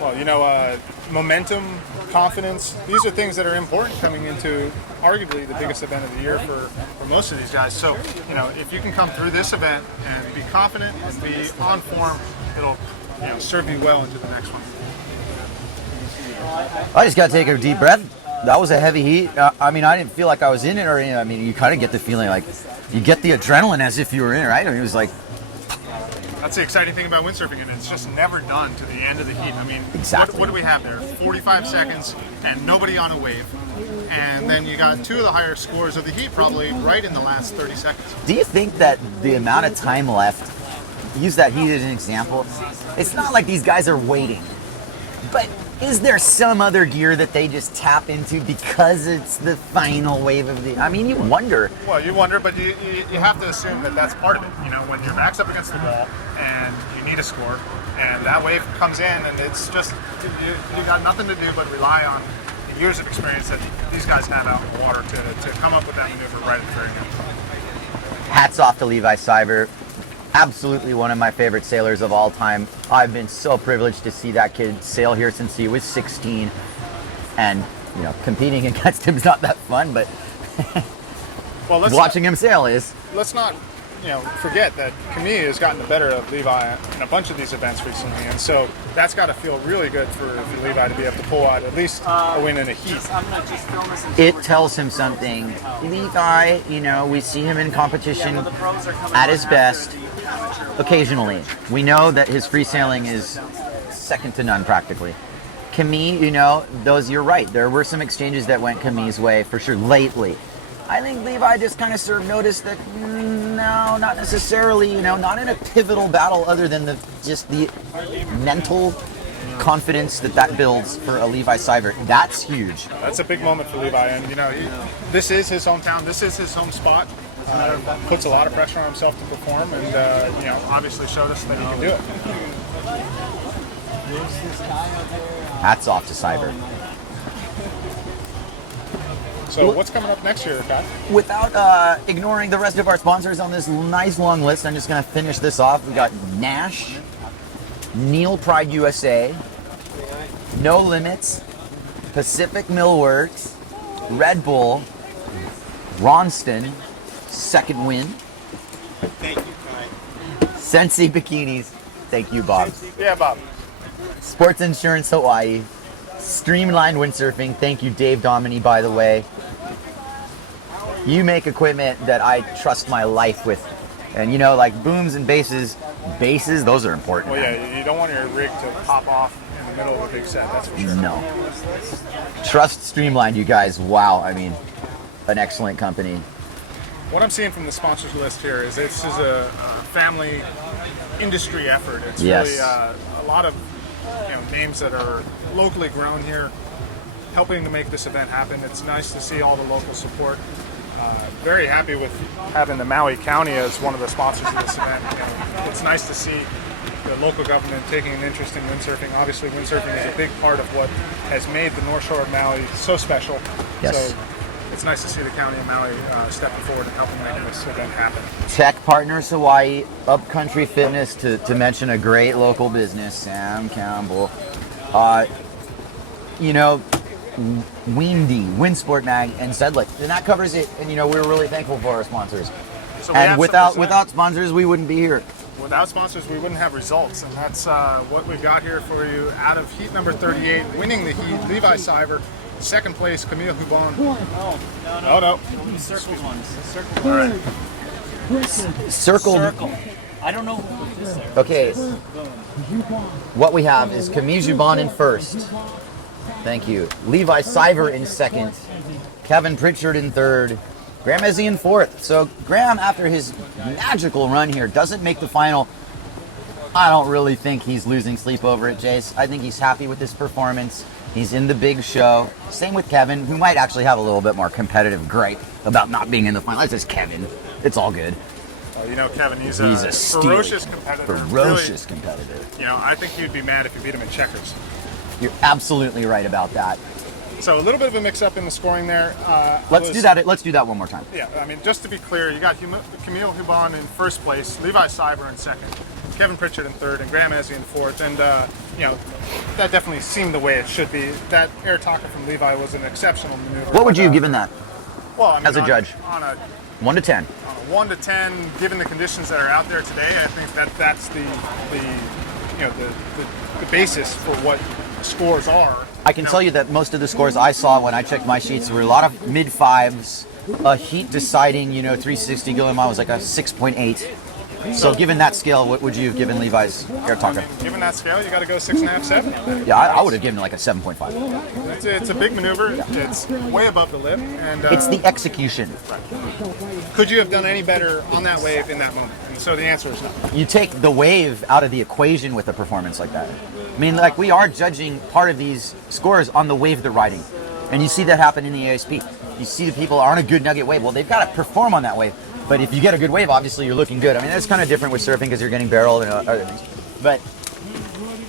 Well, you know, momentum, confidence, these are things that are important coming into arguably the biggest event of the year for most of these guys. So, you know, if you can come through this event and be confident and be on form, it'll serve you well into the next one. I just got to take a deep breath. That was a heavy heat. I mean, I didn't feel like I was in it or anything. I mean, you kind of get the feeling like you get the adrenaline as if you were in it, right? I mean, it was like... That's the exciting thing about windsurfing, and it's just never done to the end of the heat. I mean, exactly. What do we have there? 45 seconds and nobody on a wave. And then you got two of the higher scores of the heat probably right in the last 30 seconds. Do you think that the amount of time left, use that heat as an example, it's not like these guys are waiting, but is there some other gear that they just tap into because it's the final wave of the... I mean, you wonder. Well, you wonder, but you have to assume that that's part of it. You know, when your back's up against the wall and you need a score, and that wave comes in, and it's just, you got nothing to do but rely on the years of experience that these guys have out in the water to come up with that maneuver right at the very end. Hats off to Levi Cyber. Absolutely one of my favorite sailors of all time. I've been so privileged to see that kid sail here since he was 16. And, you know, competing against him is not that fun, but watching him sail is. Let's not forget that Camille has gotten the better of Levi in a bunch of these events recently, and so that's got to feel really good for Levi to be able to pull out at least a win in a heat. It tells him something. Levi, we see him in competition at his best occasionally. We know that his freesailing is second to none practically. Camille, you're right. There were some exchanges that went Camille's way for sure lately. I think Levi just kind of served notice that no, not necessarily, not in a pivotal battle other than the mental confidence that builds for a Levi Cyber. That's huge. That's a big moment for Levi, and this is his hometown. This is his home spot. Puts a lot of pressure on himself to perform, and obviously showed us that he can do it. Hats off to Cyber. So what's coming up next year, Pat? Without ignoring the rest of our sponsors on this nice long list, I'm just going to finish this off. We got Nash, Neil Pride USA, No Limits, Pacific Millworks, Red Bull, Ronston, second win. Thank you, Kai. Sensi Bikinis. Thank you, Bob. Yeah, Bob. Sports Insurance Hawaii. Streamlined Windsurfing. Thank you, Dave Domini, by the way. You make equipment that I trust my life with. And like booms and bases, those are important. Well, yeah, you don't want your rig to pop off in the middle of a big set, that's for sure. No. Trust Streamlined, you guys. Wow, an excellent company. What I'm seeing from the sponsors list here is this is a family industry effort. It's really a lot of names that are locally grown here, helping to make this event happen. It's nice to see all the local support. Very happy with having the Maui County as one of the sponsors of this event. It's nice to see the local government taking an interest in windsurfing. Obviously, windsurfing is a big part of what has made the North Shore of Maui so special. Yes. So it's nice to see the County of Maui stepping forward and helping make this event happen. Tech Partners Hawaii, Upcountry Fitness, to mention a great local business, Sam Campbell. Windy, Windsport Mag, and Sedlick. And that covers it. And, we're really thankful for our sponsors. So and without sponsors, we wouldn't be here. Without sponsors, we wouldn't have results. And that's what we've got here for you. Out of heat number 38, winning the heat, Levi Cyber. Second place, Camille Hubon. No. Circle ones. Circle All right. Circle. I don't know who put this there. Okay. What we have is Camille Jubon in first. Thank you. Levi Cyber in second. Kevin Pritchard in third. Graham Ezzy in fourth. So Graham, after his magical run here, doesn't make the final. I don't really think he's losing sleep over it, Jace. I think he's happy with his performance. He's in the big show. Same with Kevin, who might actually have a little bit more competitive gripe about not being in the final. It's just Kevin. It's all good. Kevin, he's a ferocious competitor. Ferocious competitor. I think you'd be mad if you beat him in checkers. You're absolutely right about that. So a little bit of a mix-up in the scoring there. Let's do that. Let's do that one more time. Yeah, just to be clear, you got Camille Hubon in first place, Levi Cyber in second, Kevin Pritchard in third, and Graham Ezzy in fourth. And that definitely seemed the way it should be. That air taka from Levi was an exceptional maneuver. What would you have given that? Well, as a judge, on a 1 to 10. On a 1 to 10, given the conditions that are out there today, I think that's the basis for what scores are. I can tell you that most of the scores I saw when I checked my sheets were a lot of mid fives. A heat deciding, 360 Guillemot was like a 6.8. So given that scale, what would you have given Levi's air taka? Given that scale, you got to go 6.5, 7. Yeah, I would have given it like a 7.5. It's a big maneuver. It's way above the lip, and it's the execution. Right. Could you have done any better on that wave in that moment? And so the answer is no. You take the wave out of the equation with a performance like that. We are judging part of these scores on the wave they're riding, and you see that happen in the ASP. You see the people are on a good nugget wave. Well, they've got to perform on that wave. But if you get a good wave, obviously you're looking good. That's kind of different with surfing because you're getting barreled and other things. But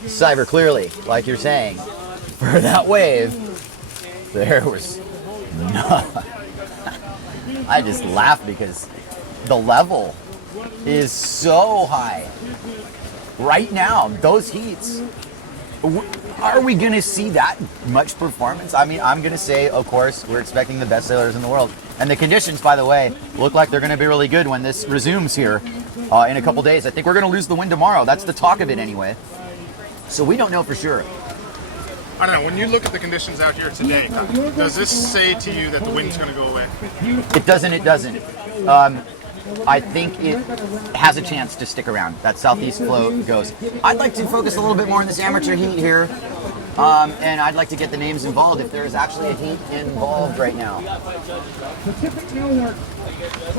Cyber, clearly, like you're saying, for that wave, there was no. I just laugh because the level is so high. Right now, those heats, Are we going to see that much performance? I mean, I'm going to say, of course, we're expecting the best sailors in the world. And the conditions, by the way, look like they're going to be really good when this resumes here in a couple days. I think we're going to lose the wind tomorrow. That's the talk of it anyway. So we don't know for sure. I don't know, when you look at the conditions out here today, does this say to you that the wind's going to go away? It doesn't. I think it has a chance to stick around. That southeast flow goes. I'd like to focus a little bit more on this amateur heat here. And I'd like to get the names involved if there's actually a heat involved right now.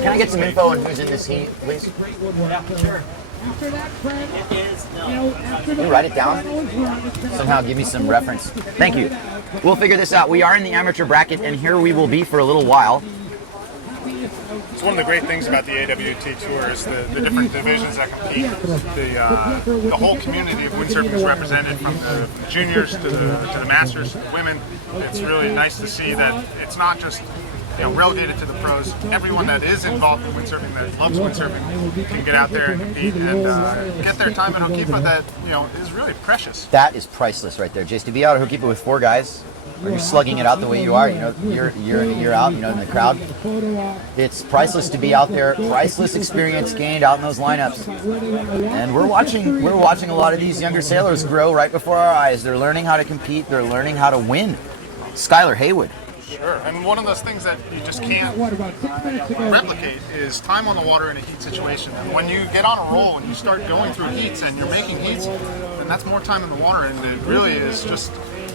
Can I get some info on who's in this heat, please? Sure. Can you write it down? Somehow give me some reference. Thank you. We'll figure this out. We are in the amateur bracket, and here we will be for a little while. It's one of the great things about the AWT Tour is the different divisions that compete. The whole community of windsurfing is represented, from the juniors to the masters to the women. It's really nice to see that it's not just relegated to the pros. Everyone that is involved in windsurfing, that loves windsurfing, can get out there and compete and get their time at Hookipa that is really precious. That is priceless right there, Jace. To be out at Hookipa with 4 guys, or you're slugging it out the way you are, year in and year out, in the crowd. It's priceless to be out there. Priceless experience gained out in those lineups. And we're watching a lot of these younger sailors grow right before our eyes. They're learning how to compete. They're learning how to win. Skylar Haywood. Sure, and one of those things that you just can't replicate is time on the water in a heat situation. And when you get on a roll and you start going through heats and you're making heats, then that's more time in the water, and it really is just,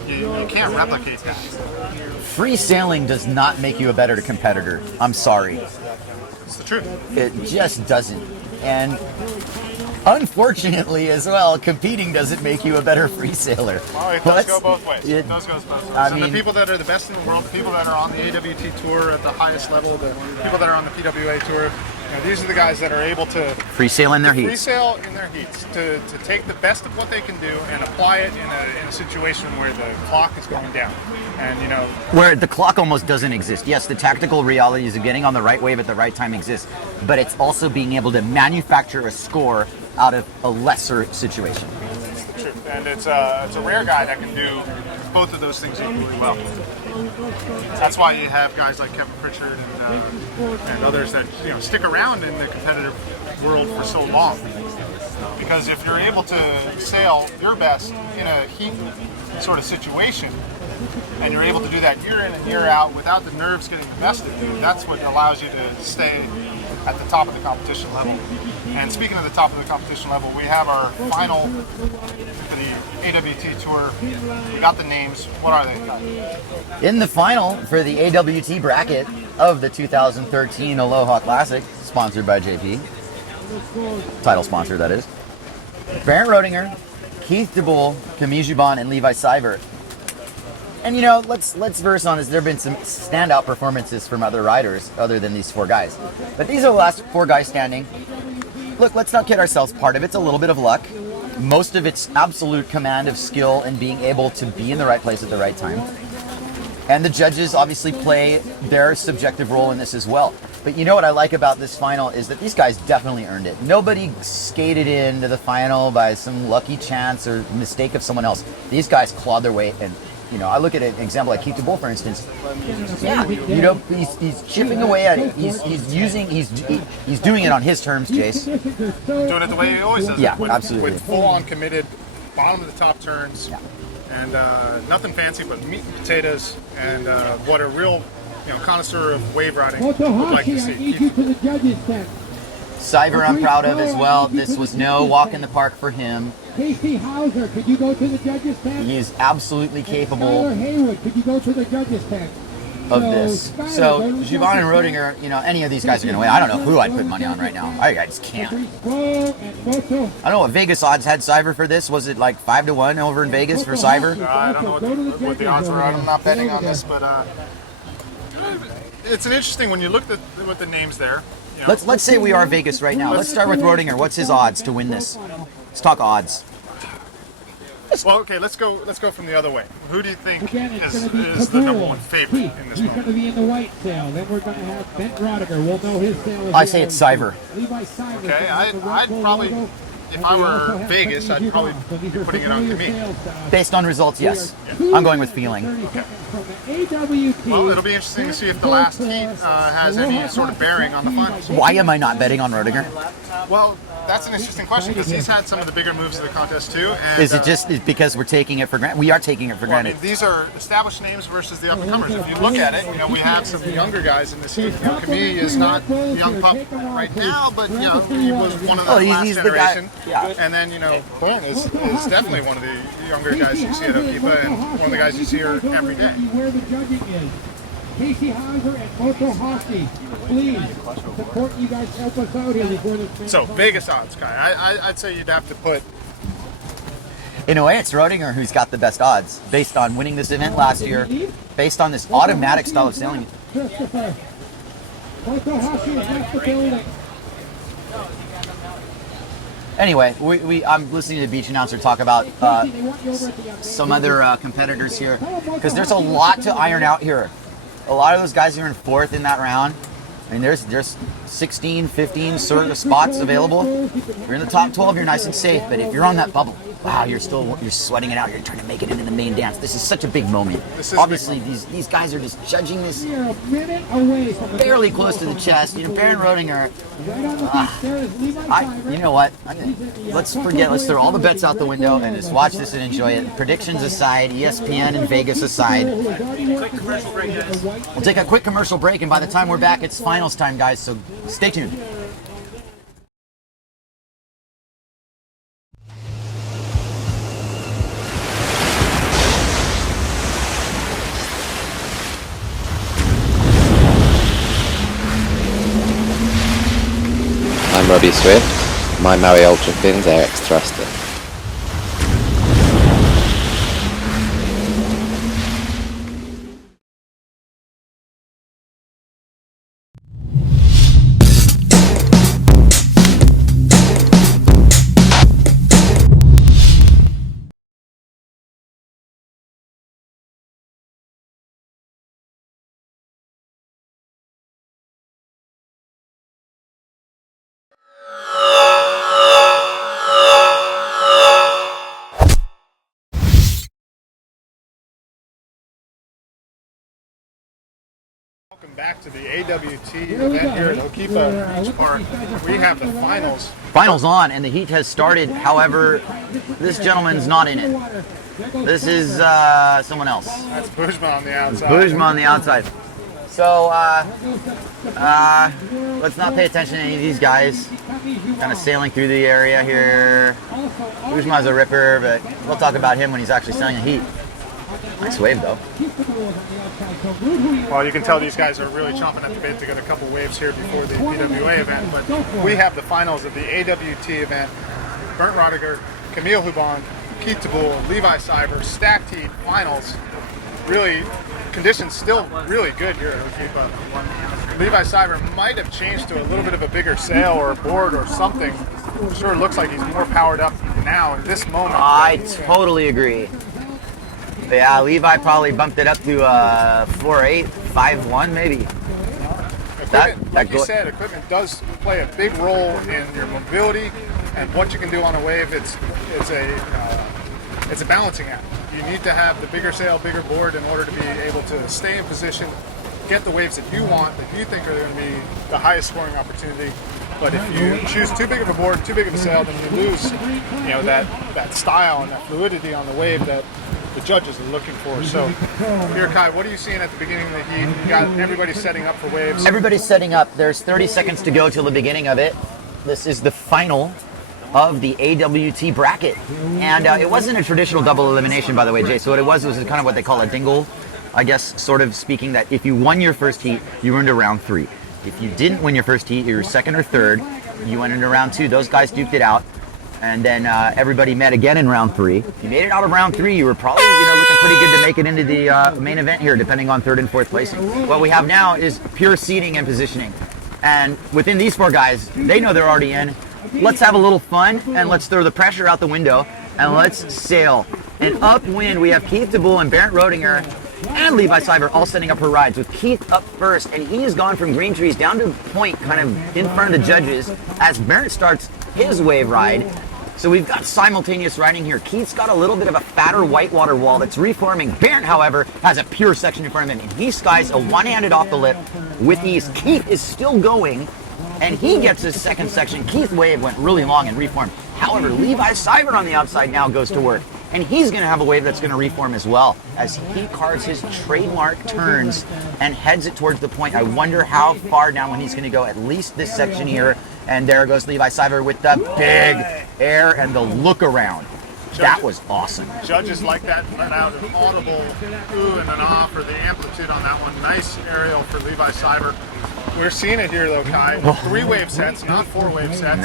you can't replicate that. Free sailing does not make you a better competitor. I'm sorry. It's the truth. It just doesn't. And unfortunately as well, competing doesn't make you a better free sailor. Oh, it does go both ways. It does go both ways. I mean, the people that are the best in the world, the people that are on the AWT Tour at the highest level, the people that are on the PWA Tour, these are the guys that are able to free sail in their heats. Free sail in their heats, to take the best of what they can do and apply it in a situation where the clock is going down. And where the clock almost doesn't exist. Yes, the tactical realities of getting on the right wave at the right time exists, but it's also being able to manufacture a score out of a lesser situation. It's the truth, and it's a rare guy that can do both of those things equally well. That's why you have guys like Kevin Pritchard and others that stick around in the competitive world for so long. Because if you're able to sail your best in a heat sort of situation, and you're able to do that year in and year out without the nerves getting the best of you, that's what allows you to stay at the top of the competition level. And speaking of the top of the competition level, we have our final for the AWT Tour. We got the names. What are they? In the final for the AWT bracket of the 2013 Aloha Classic, sponsored by JP, title sponsor that is, Barrett Rodinger, Keith DeBull, Camille Jubon, and Levi Cyber. And let's verse on this. There have been some standout performances from other riders other than these 4 guys. But these are the last 4 guys standing. Look, let's not kid ourselves. Part of it's a little bit of luck. Most of it's absolute command of skill and being able to be in the right place at the right time. And the judges obviously play their subjective role in this as well. But what I like about this final is that these guys definitely earned it. Nobody skated into the final by some lucky chance or mistake of someone else. These guys clawed their way in. I look at an example like Keith DeBull, for instance. Yeah, he's chipping away at it. He's doing it on his terms, Jace. Doing it the way he always does. Yeah, with, absolutely. With full-on committed, bottom of the top turns, and nothing fancy but meat and potatoes, and what a real connoisseur of wave riding would like to see. Cyber I'm proud of as well. This was no walk in the park for him. Casey Hauser, could you go to the judges' tent? He is absolutely capable Skylar Haywood, could you go to the judges' tent? of this. So Jubon and Rodinger, any of these guys are going to win. I don't know who I'd put money on right now. I just can't. I don't know what Vegas odds had Cyber for this. Was it like 5-1 over in Vegas for Cyber? I don't know what the odds were. I'm not betting on this, but it's an interesting when you look at the names there. Let's say we are Vegas right now. Let's start with Rodinger. What's his odds to win this? Let's talk odds. Well, okay, let's go from the other way. Who do you think is the number one favorite in this moment? He's going to be in the white sail. Then we're going to have Ben Rodinger. We'll know his sail. I say it's Cyber. Levi Cyber. Okay, I'd probably if I were Vegas, I'd probably be putting it on Camille. Based on results, yes. I'm going with feeling. Well, it'll be interesting to see if the last heat has any sort of bearing on the finals. Why am I not betting on Rodinger? Well, that's an interesting question because he's had some of the bigger moves of the contest too. And, Is it just because we're taking it for granted? We are taking it for well, I granted. mean, these are established names versus the up-and-comers. If you look at it, we have some younger guys in this heat. Camille is not a young pup right now, but he was one of the last he's the guy. generation. Yeah. And then Clint is definitely one of the younger guys you see at Hookipa, and one of the guys you see here every day. Where the judging is. Casey Hauser and Moto Hosky, please support you guys, help us out here before this. So Vegas odds, Kai. I'd say you'd have to put. In a way, it's Rodinger who's got the best odds based on winning this event last year, based on this automatic style of sailing. Christopher, Moto Hosky has left the building. Anyway, I'm listening to the beach announcer talk about some other competitors here because there's a lot to iron out here. A lot of those guys who are in fourth in that round. I mean, there's 16, 15 sort of spots available. If you're in the top 12, you're nice and safe. But if you're on that bubble, wow, you're sweating it out. You're trying to make it into the main dance. This is such a big moment. Obviously, these guys are just judging this barely close to the chest. Baron Rodinger. You know what? Let's throw all the bets out the window and just watch this and enjoy it. Predictions aside, ESPN and Vegas aside. We'll take a quick commercial break, and by the time we're back, it's finals time, guys. So stay tuned. I'm Robbie Swift, my Maui Ultra Fins AX thruster. Welcome back to the AWT event here at Hookipa Beach Park. We have the finals. Finals on, and the heat has started. However, this gentleman's not in it. This is someone else. That's Bujma on the outside. Bujma on the outside. So let's not pay attention to any of these guys. Kind of sailing through the area here. Bujma's a ripper, but we'll talk about him when he's actually sailing the heat. Nice wave though. Well, you can tell these guys are really chomping at the bit to get a couple waves here before the PWA event, but we have the finals of the AWT event. Bernd Rodiger, Camille Hubon, Keith Tabul, Levi Cyber, stacked heat finals. Really, conditions still really good here at Hookipa. Levi Cyber might have changed to a little bit of a bigger sail or a board or something. It sure looks like he's more powered up now in this moment. I totally agree. Yeah, Levi probably bumped it up to 4.8, 5.1 maybe. Equipment, like you said, equipment does play a big role in your mobility and what you can do on a wave. It's a balancing act. You need to have the bigger sail, bigger board in order to be able to stay in position, get the waves that you want, that you think are going to be the highest scoring opportunity. But if you choose too big of a board, too big of a sail, then you lose, that style and that fluidity on the wave that the judges are looking for. So here, Kai, what are you seeing at the beginning of the heat? You got everybody setting up for waves. Everybody's setting up. There's 30 seconds to go till the beginning of it. This is the final of the AWT bracket. And it wasn't a traditional double elimination, by the way, Jay. So what it was kind of what they call a dingle, I guess, sort of speaking, that if you won your first heat, you went into round 3. If you didn't win your first heat, you were second or third, you went into round 2. Those guys duked it out. And then everybody met again in round 3. If you made it out of round 3, you were probably looking pretty good to make it into the main event here, depending on 3rd and 4th placing. What we have now is pure seeding and positioning. And within these 4 guys, they know they're already in. Let's have a little fun, and let's throw the pressure out the window, and let's sail. And upwind, we have Keith Tabul and Bernd Rodinger and Levi Cyber all setting up her rides, with Keith up first, and he has gone from green trees down to point, kind of in front of the judges, as Bernd starts his wave ride. So we've got simultaneous riding here. Keith's got a little bit of a fatter whitewater wall that's reforming. Bernd, however, has a pure section in front of him, and he skies a one-handed off the lip with ease. Keith is still going, and he gets his second section. Keith's wave went really long and reformed. However, Levi Cyber on the outside now goes to work, and he's going to have a wave that's going to reform as well as he carves his trademark turns and heads it towards the point. I wonder how far down when he's going to go, at least this section here. And there goes Levi Cyber with the big air and the look around. That was awesome. Judges like that, let out an audible ooh and an ah for the amplitude on that one. Nice aerial for Levi Cyber. We're seeing it here though, Kai. 3 wave sets, not 4 wave sets.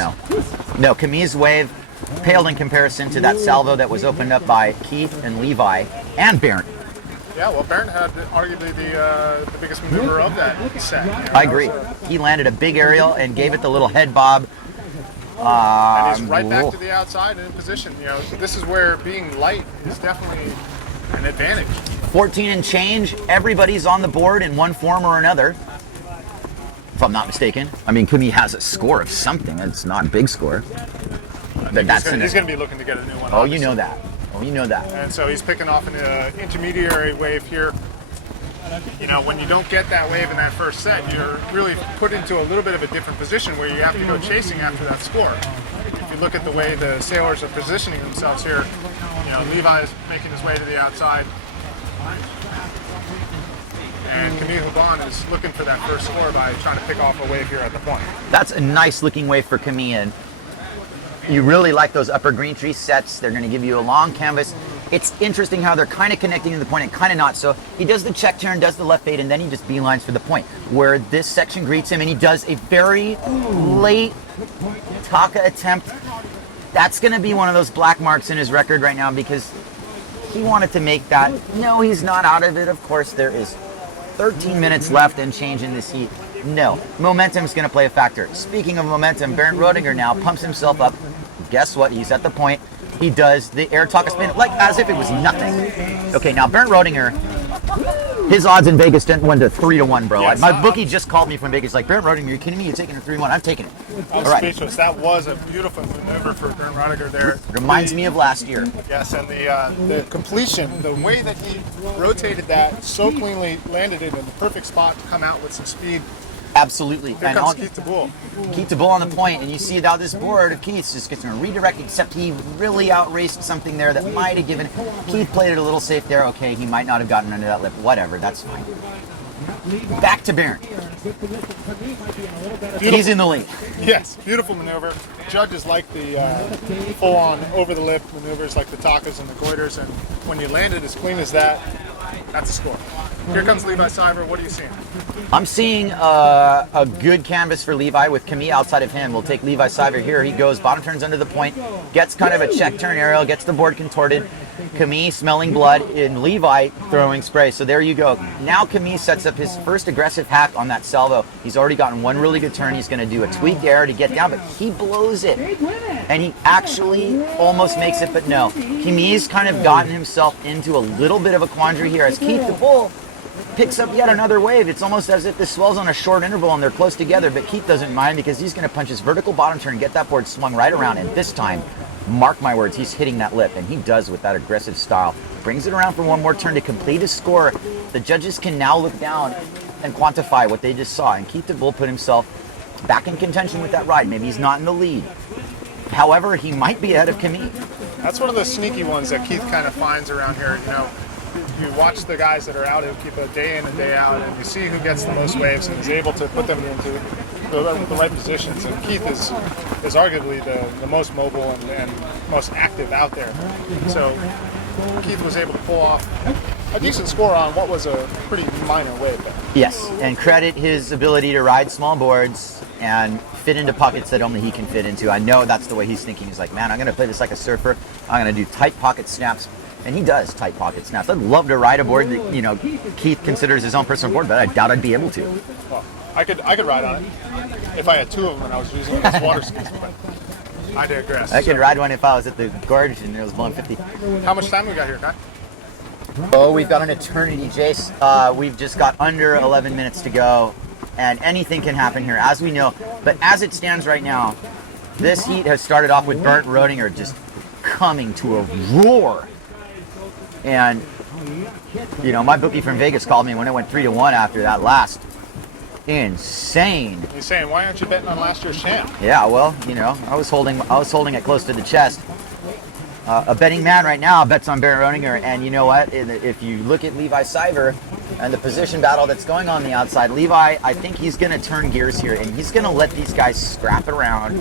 No, Camille's wave paled in comparison to that salvo that was opened up by Keith and Levi and Bernd. Yeah, well, Bernd had arguably the biggest maneuver of that set. You know, I agree. He landed a big aerial and gave it the little head bob. And he's right back to the outside and in position. You know, this is where being light is definitely an advantage. 14 and change. Everybody's on the board in one form or another, if I'm not mistaken. I mean, Camille has a score of something. It's not a big score. But He's going to be looking to get a new one. Oh, obviously. you know that. Oh, you know that. And so he's picking off an intermediary wave here. You know, when you don't get that wave in that first set, you're really put into a little bit of a different position where you have to go chasing after that score. If you look at the way the sailors are positioning themselves here, you know, Levi is making his way to the outside. And Camille Houban is looking for that first score by trying to pick off a wave here at the point. That's a nice looking wave for Camille. You really like those upper green tree sets. They're going to give you a long canvas. It's interesting how they're kind of connecting to the point and kind of not. So he does the check turn, does the left fade, and then he just beelines for the point, where this section greets him, and he does a very late Taka attempt. That's going to be one of those black marks in his record right now because he wanted to make that. No, he's not out of it. Of course, there is 13 minutes left and change in this heat. No, momentum is going to play a factor. Speaking of momentum, Bernd Rodinger now pumps himself up. Guess what? He's at the point. He does the air Taka spin like as if it was nothing. Okay, now Bernd Rodinger, his odds in Vegas went to 3-1, bro. Yes, My bookie just called me from Vegas like, Bernd Rodinger, you're kidding me? You're taking a 3-1. I'm taking it. I was speechless. That was a beautiful maneuver for Bernd Rodinger there. Reminds me of last year. Yes, and the completion, the way that he rotated that so cleanly, landed it in the perfect spot to come out with some speed. Absolutely. Here comes Keith DeBull. Keith DeBull on the point, and you see now this board of Keith's just gets redirected, except he really outraced something there that might have given. Keith played it a little safe there. Okay, he might not have gotten under that lip. Whatever, that's fine. Back to Bernd. He's in the lead. Yes, beautiful maneuver. Judges like the full-on over-the-lip maneuvers like the Takas and the Goiters, and when you land it as clean as that, that's a score. Here comes Levi Cyber. What are you seeing? I'm seeing a good canvas for Levi with Camille outside of him. We'll take Levi Cyber here. He goes, bottom turns under the point, gets kind of a check turn aerial, gets the board contorted. Camille smelling blood and Levi throwing spray. So there you go. Now Camille sets up his first aggressive hack on that salvo. He's already gotten one really good turn. He's going to do a tweaked air to get down, but he blows it. And he actually almost makes it, but no. Camille's kind of gotten himself into a little bit of a quandary here as Keith DeBull picks up yet another wave. It's almost as if this swells on a short interval and they're close together, but Keith doesn't mind because he's going to punch his vertical bottom turn, get that board swung right around, and this time, mark my words, he's hitting that lip, and he does with that aggressive style. Brings it around for one more turn to complete his score. The judges can now look down and quantify what they just saw, and Keith DeBull put himself back in contention with that ride. Maybe he's not in the lead. However, he might be ahead of Camille. That's one of those sneaky ones that Keith kind of finds around here. You know, you watch the guys that are out at Hookipa day in and day out, and you see who gets the most waves and is able to put them into the right positions. And Keith is arguably the most mobile and most active out there. So Keith was able to pull off a decent score on what was a pretty minor wave there. Yes, and credit his ability to ride small boards and fit into pockets that only he can fit into. I know that's the way he's thinking. He's like, man, I'm going to play this like a surfer. I'm going to do tight pocket snaps. And he does tight pocket snaps. I'd love to ride a board that, you know, Keith considers his own personal board, but I doubt I'd be able to. Well, I could ride on it if I had two of them and I was using them as water skis, but I digress. I could ride one if I was at the gorge and it was blowing 50. How much time we got here, Kai? Oh, we've got an eternity, Jace. We've just got under 11 minutes to go, and anything can happen here, as we know. But as it stands right now, This heat has started off with Bernd Rodinger just coming to a roar. And, you know, my bookie from Vegas called me when it went 3-1 after that last. Insane. He's saying, why aren't you betting on last year's champ? Yeah, well, you know, I was holding it close to the chest. A betting man right now bets on Bernd Rodinger, and you know what? If you look at Levi Cyber and the position battle that's going on the outside, Levi, I think he's going to turn gears here, and he's going to let these guys scrap around.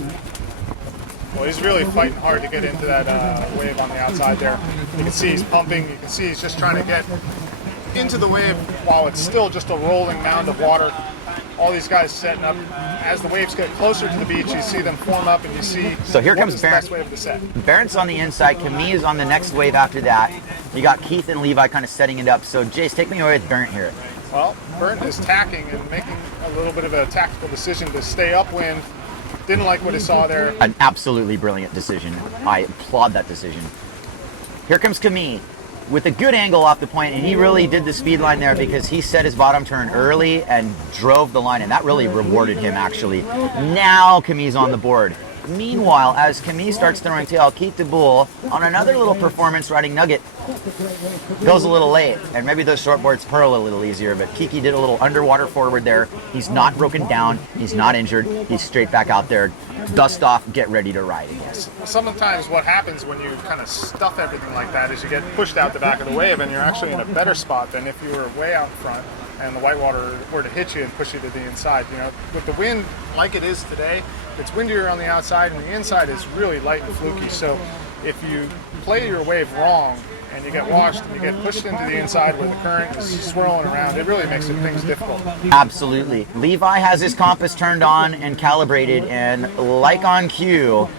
Well, he's really fighting hard to get into that wave on the outside there. You can see he's pumping. You can see he's just trying to get into the wave while it's still just a rolling mound of water. All these guys setting up. As the waves get closer to the beach, you see them form up, and you see so here comes the Bernd. best wave to set. Bernd's on the inside. Camille is on the next wave after that. You got Keith and Levi kind of setting it up. So, Jace, take me away with Bernd here. Well, Bernd is tacking and making a little bit of a tactical decision to stay upwind. Didn't like what he saw there. An absolutely brilliant decision. I applaud that decision. Here comes Camille with a good angle off the point, and he really did the speed line there because he set his bottom turn early and drove the line, and that really rewarded him, actually. Now Camille's on the board. Meanwhile, as Camille starts throwing tail, Keith DeBoule, on another little performance riding nugget, goes a little late, and maybe those shortboards pearl a little easier, but Kiki did a little underwater forward there. He's not broken down. He's not injured. He's straight back out there. Dust off, get ready to ride again. Sometimes what happens when you kind of stuff everything like that is you get pushed out the back of the wave, and you're actually in a better spot than if you were way out in front and the whitewater were to hit you and push you to the inside. You know, with the wind like it is today, it's windier on the outside, and the inside is really light and fluky. So if you play your wave wrong and you get washed and you get pushed into the inside where the current is swirling around, it really makes things difficult. Absolutely. Levi has his compass turned on and calibrated, and like on cue,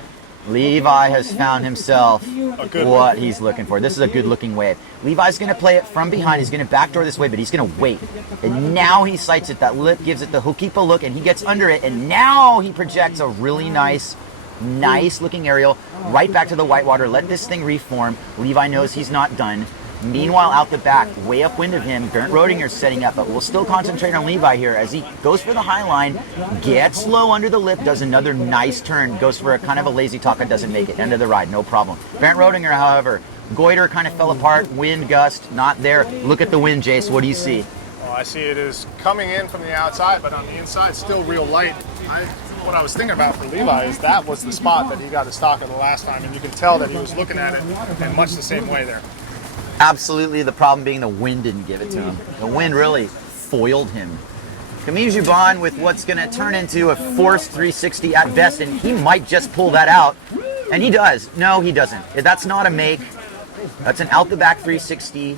Levi has found himself what he's looking for. This is a good-looking wave. Levi's going to play it from behind. He's going to backdoor this wave, but he's going to wait. And now he sights it. That lip gives it the Hookipa look, and he gets under it. And now he projects a really nice-looking aerial right back to the whitewater. Let this thing reform. Levi knows he's not done. Meanwhile, out the back, way upwind of him, Bernd Rodinger's setting up, but we'll still concentrate on Levi here as he goes for the high line, gets low under the lip, does another nice turn, goes for a kind of a lazy taka, doesn't make it. End of the ride, no problem. Bernd Rodinger, however, goiter kind of fell apart, wind gust, not there. Look at the wind, Jace. What do you see? Well, I see it is coming in from the outside, but on the inside, still real light. What I was thinking about for Levi is that was the spot that he got his taka the last time, and you can tell that he was looking at it in much the same way there. Absolutely, the problem being the wind didn't give it to him. The wind really foiled him. Camille Jubin with what's going to turn into a forced 360 at best, and he might just pull that out. And he does. No, he doesn't. That's not a make. That's an out-the-back 360.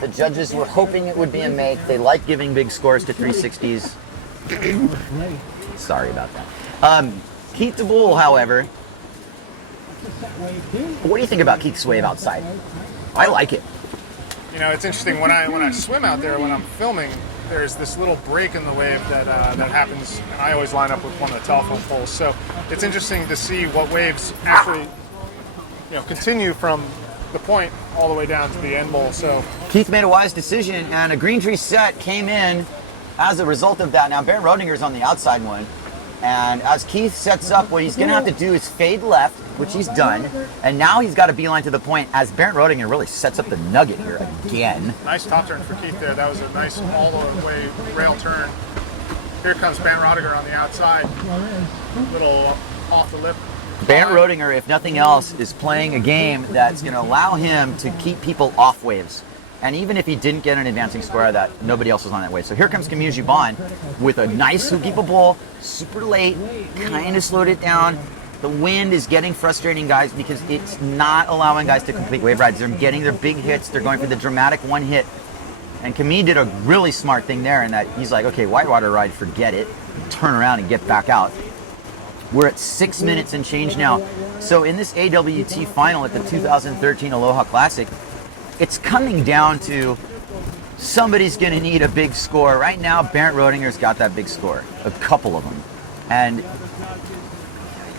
The judges were hoping it would be a make. They like giving big scores to 360s. Sorry about that. Keith DeBoule, however, what do you think about Keith's wave outside? I like it. You know, it's interesting when I swim out there, when I'm filming, there's this little break in the wave that happens, and I always line up with one of the telephone poles. So it's interesting to see what waves actually, continue from the point all the way down to the end bowl. So Keith made a wise decision, and a green tree set came in as a result of that. Now Bernd Rodinger's on the outside one, and as Keith sets up, what he's going to have to do is fade left, which he's done, and now he's got a beeline to the point as Bernd Rodinger really sets up the nugget here again. Nice top turn for Keith there. That was a nice all-the-way rail turn. Here comes Bernd Rodinger on the outside. Little off the lip. Bernd Rodinger, if nothing else, is playing a game that's going to allow him to keep people off waves. And even if he didn't get an advancing score out of that, nobody else was on that wave. So here comes Camille Jubin with a nice Hookipa bowl, super late, kind of slowed it down. The wind is getting frustrating, guys, because it's not allowing guys to complete wave rides. They're getting their big hits. They're going for the dramatic one hit. And Camille did a really smart thing there in that he's like, okay, whitewater ride, forget it. Turn around and get back out. We're at 6 minutes and change now. So in this AWT final at the 2013 Aloha Classic, it's coming down to somebody's going to need a big score. Right now, Bernd Rodinger's got that big score, a couple of them. And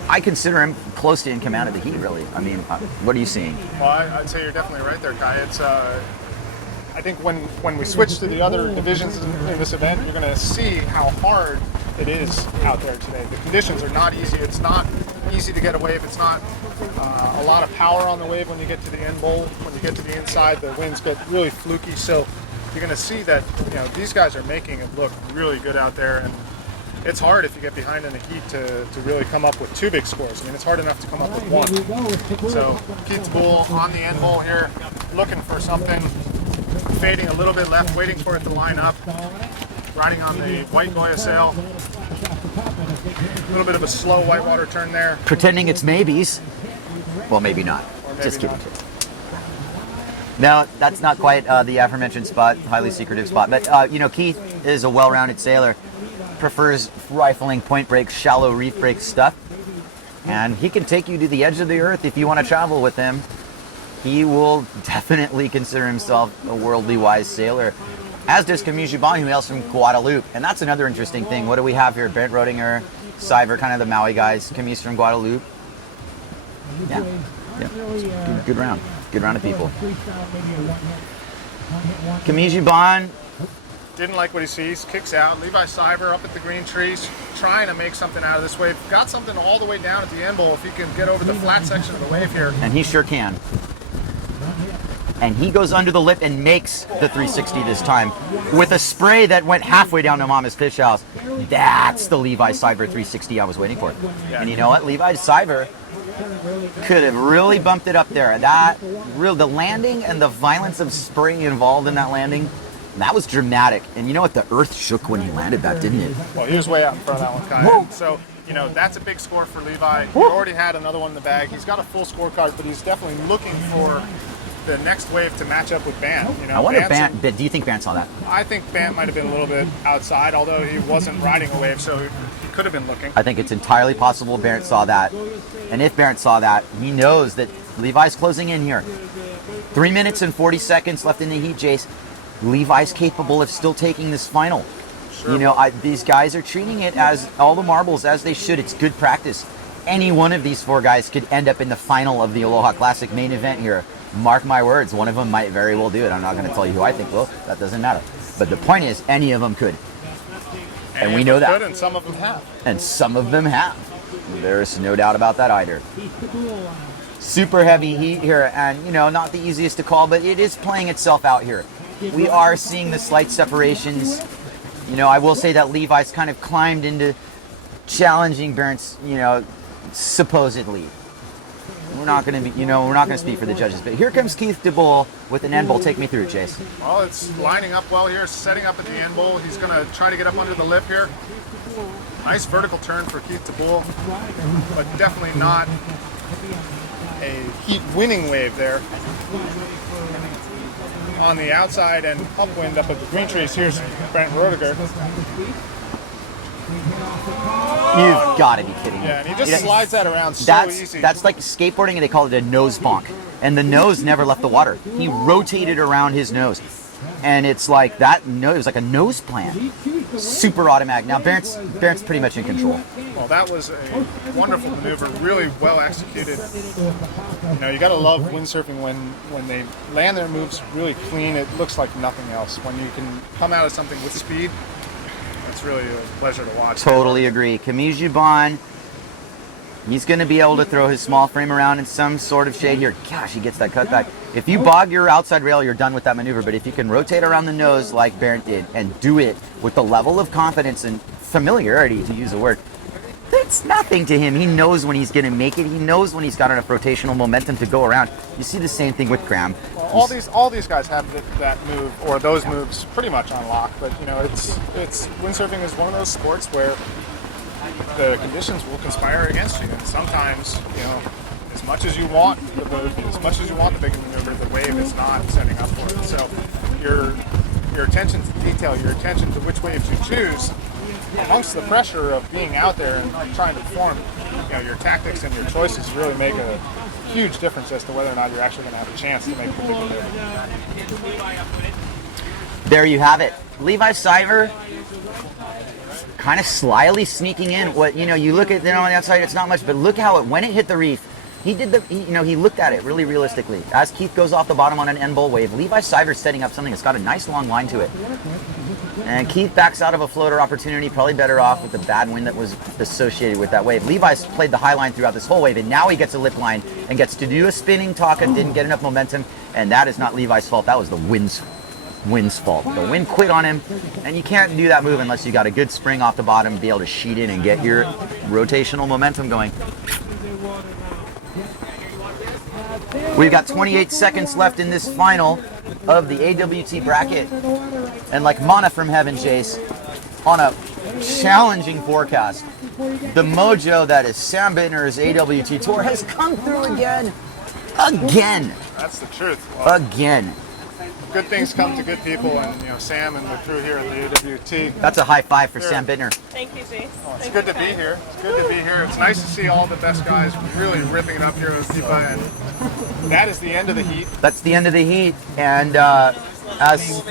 I consider him close to in command of the heat, really. I mean, what are you seeing? Well, I'd say you're definitely right there, Kai. It's, I think when we switch to the other divisions in this event, you're going to see how hard it is out there today. The conditions are not easy. It's not easy to get a wave. It's not a lot of power on the wave when you get to the end bowl. When you get to the inside, the winds get really fluky. So you're going to see that, you know, these guys are making it look really good out there. And it's hard if you get behind in the heat to really come up with 2 big scores. I mean, it's hard enough to come up with 1. So Keith DeBoule on the end bowl here, looking for something, fading a little bit left, waiting for it to line up, riding on the white Goya sail. A little bit of a slow whitewater turn there. Pretending it's maybes. Well, maybe not. Or maybe Just kidding. not. No, that's not quite the aforementioned spot, highly secretive spot. But, you know, Keith is a well-rounded sailor, prefers rifling point breaks, shallow reef break stuff. And he can take you to the edge of the earth if you want to travel with him. He will definitely consider himself a worldly wise sailor. As does Camille Jubon, who hails from Guadeloupe. And that's another interesting thing. What do we have here? Brent Rodinger, Cyber, kind of the Maui guys. Camille's from Guadeloupe. Yeah. Good round. Good round of people. Camille Jubon. Didn't like what he sees, kicks out. Levi Cyber up at the green trees, trying to make something out of this wave. Got something all the way down at the end bowl if he can get over the flat section of the wave here. And he sure can. And he goes under the lip and makes the 360 this time with a spray that went halfway down to Mama's Fish House. That's the Levi Cyber 360 I was waiting for. And you know what? Levi Cyber could have really bumped it up there. The landing and the violence of spray involved in that landing, that was dramatic. And you know what? The earth shook when he landed that, didn't it? Well, he was way out in front of that one, Kai. So, you know, that's a big score for Levi. He already had another one in the bag. He's got a full scorecard, but he's definitely looking for the next wave to match up with Bant. You know, I wonder if do you think Bant saw that? I think Bant might have been a little bit outside, although he wasn't riding a wave, so he could have been looking. I think it's entirely possible Barrett saw that. And if Barrett saw that, he knows that Levi's closing in here. 3 minutes and 40 seconds left in the heat, Jace. Levi's capable of still taking this final. Sure. You know, these guys are treating it as all the marbles as they should. It's good practice. Any one of these 4 guys could end up in the final of the Aloha Classic main event here. Mark my words, one of them might very well do it. I'm not going to tell you who I think will. That doesn't matter. But the point is, any of them could. And we know that. And some of them have. And some of them have. There's no doubt about that either. Super heavy heat here, and, you know, not the easiest to call, but it is playing itself out here. We are seeing the slight separations. You know, I will say that Levi's kind of climbed into challenging Barrett's, you know, supposedly. We're not going to be, you know, we're not going to speak for the judges, but here comes Keith DeBoule with an end bowl. Take me through it, Chase. Well, it's lining up well here, setting up at the end bowl. He's going to try to get up under the lip here. Nice vertical turn for Keith DeBoule, but definitely not a heat-winning wave there. On the outside and upwind up at the green trees, here's Brent Rodinger. You've got to be kidding me. Yeah, and he just slides that around so easy. That's like skateboarding, and they call it a nose bonk. And the nose never left the water. He rotated around his nose. And it's like that nose, it was like a nose plant. Super automatic. Now, Barrett's pretty much in control. Well, that was a wonderful maneuver, really well executed. You know, you got to love windsurfing when they land their moves really clean. It looks like nothing else. When you can come out of something with speed, it's really a pleasure to watch. Totally agree. Camille Jubon, he's going to be able to throw his small frame around in some sort of shade here. Gosh, he gets that cutback. If you bog your outside rail, you're done with that maneuver. But if you can rotate around the nose like Barrett did and do it with the level of confidence and familiarity, to use a word, it's nothing to him. He knows when he's going to make it. He knows when he's got enough rotational momentum to go around. You see the same thing with Graham. Well, all these guys have that move or those moves pretty much on lock. But you know, it's windsurfing is one of those sports where the conditions will conspire against you, and sometimes, you know, as much as you want the bogey, as much as you want the big maneuver, the wave is not setting up for it. So your attention to detail, your attention to which waves you choose, amongst the pressure of being out there and trying to perform, you know, your tactics and your choices really make a huge difference as to whether or not you're actually going to have a chance to make the big maneuver. There you have it. Levi Cyber kind of slyly sneaking in. What, you know, you look at, you know, on the outside, it's not much, but look how when it hit the reef, he did he looked at it really realistically. As Keith goes off the bottom on an end bowl wave, Levi Cyber setting up something that's got a nice long line to it. And Keith backs out of a floater opportunity, probably better off with the bad wind that was associated with that wave. Levi's played the high line throughout this whole wave, and now he gets a lip line and gets to do a spinning Taka, didn't get enough momentum, and that is not Levi's fault. That was the wind's fault. The wind quit on him, and you can't do that move unless you got a good spring off the bottom, be able to sheet in and get your rotational momentum going. We've got 28 seconds left in this final of the AWT bracket. And like mana from heaven, Jace, on a challenging forecast, the mojo that is Sam Bittner's AWT tour has come through again. Again. That's the truth. Well, Again. good things come to good people, and Sam and the crew here at the AWT. That's a high five for Sam Bittner. Thank you, Jace. It's good to be here. It's good to be here. It's nice to see all the best guys really ripping it up here with Hookipa, and that is the end of the heat. That's the end of the heat, and as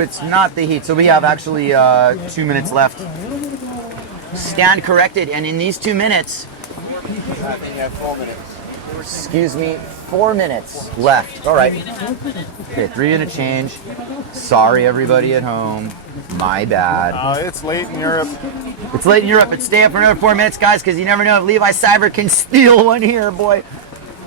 it's not the heat, so we have actually 2 minutes left. Stand corrected, and in these 2 minutes, Yeah, 4 minutes. excuse me, 4 minutes left. All right. Okay, 3-minute change. Sorry, everybody at home. My bad. It's late in Europe. It's late in Europe, but stay up for another 4 minutes, guys, because you never know if Levi Cyber can steal one here, boy.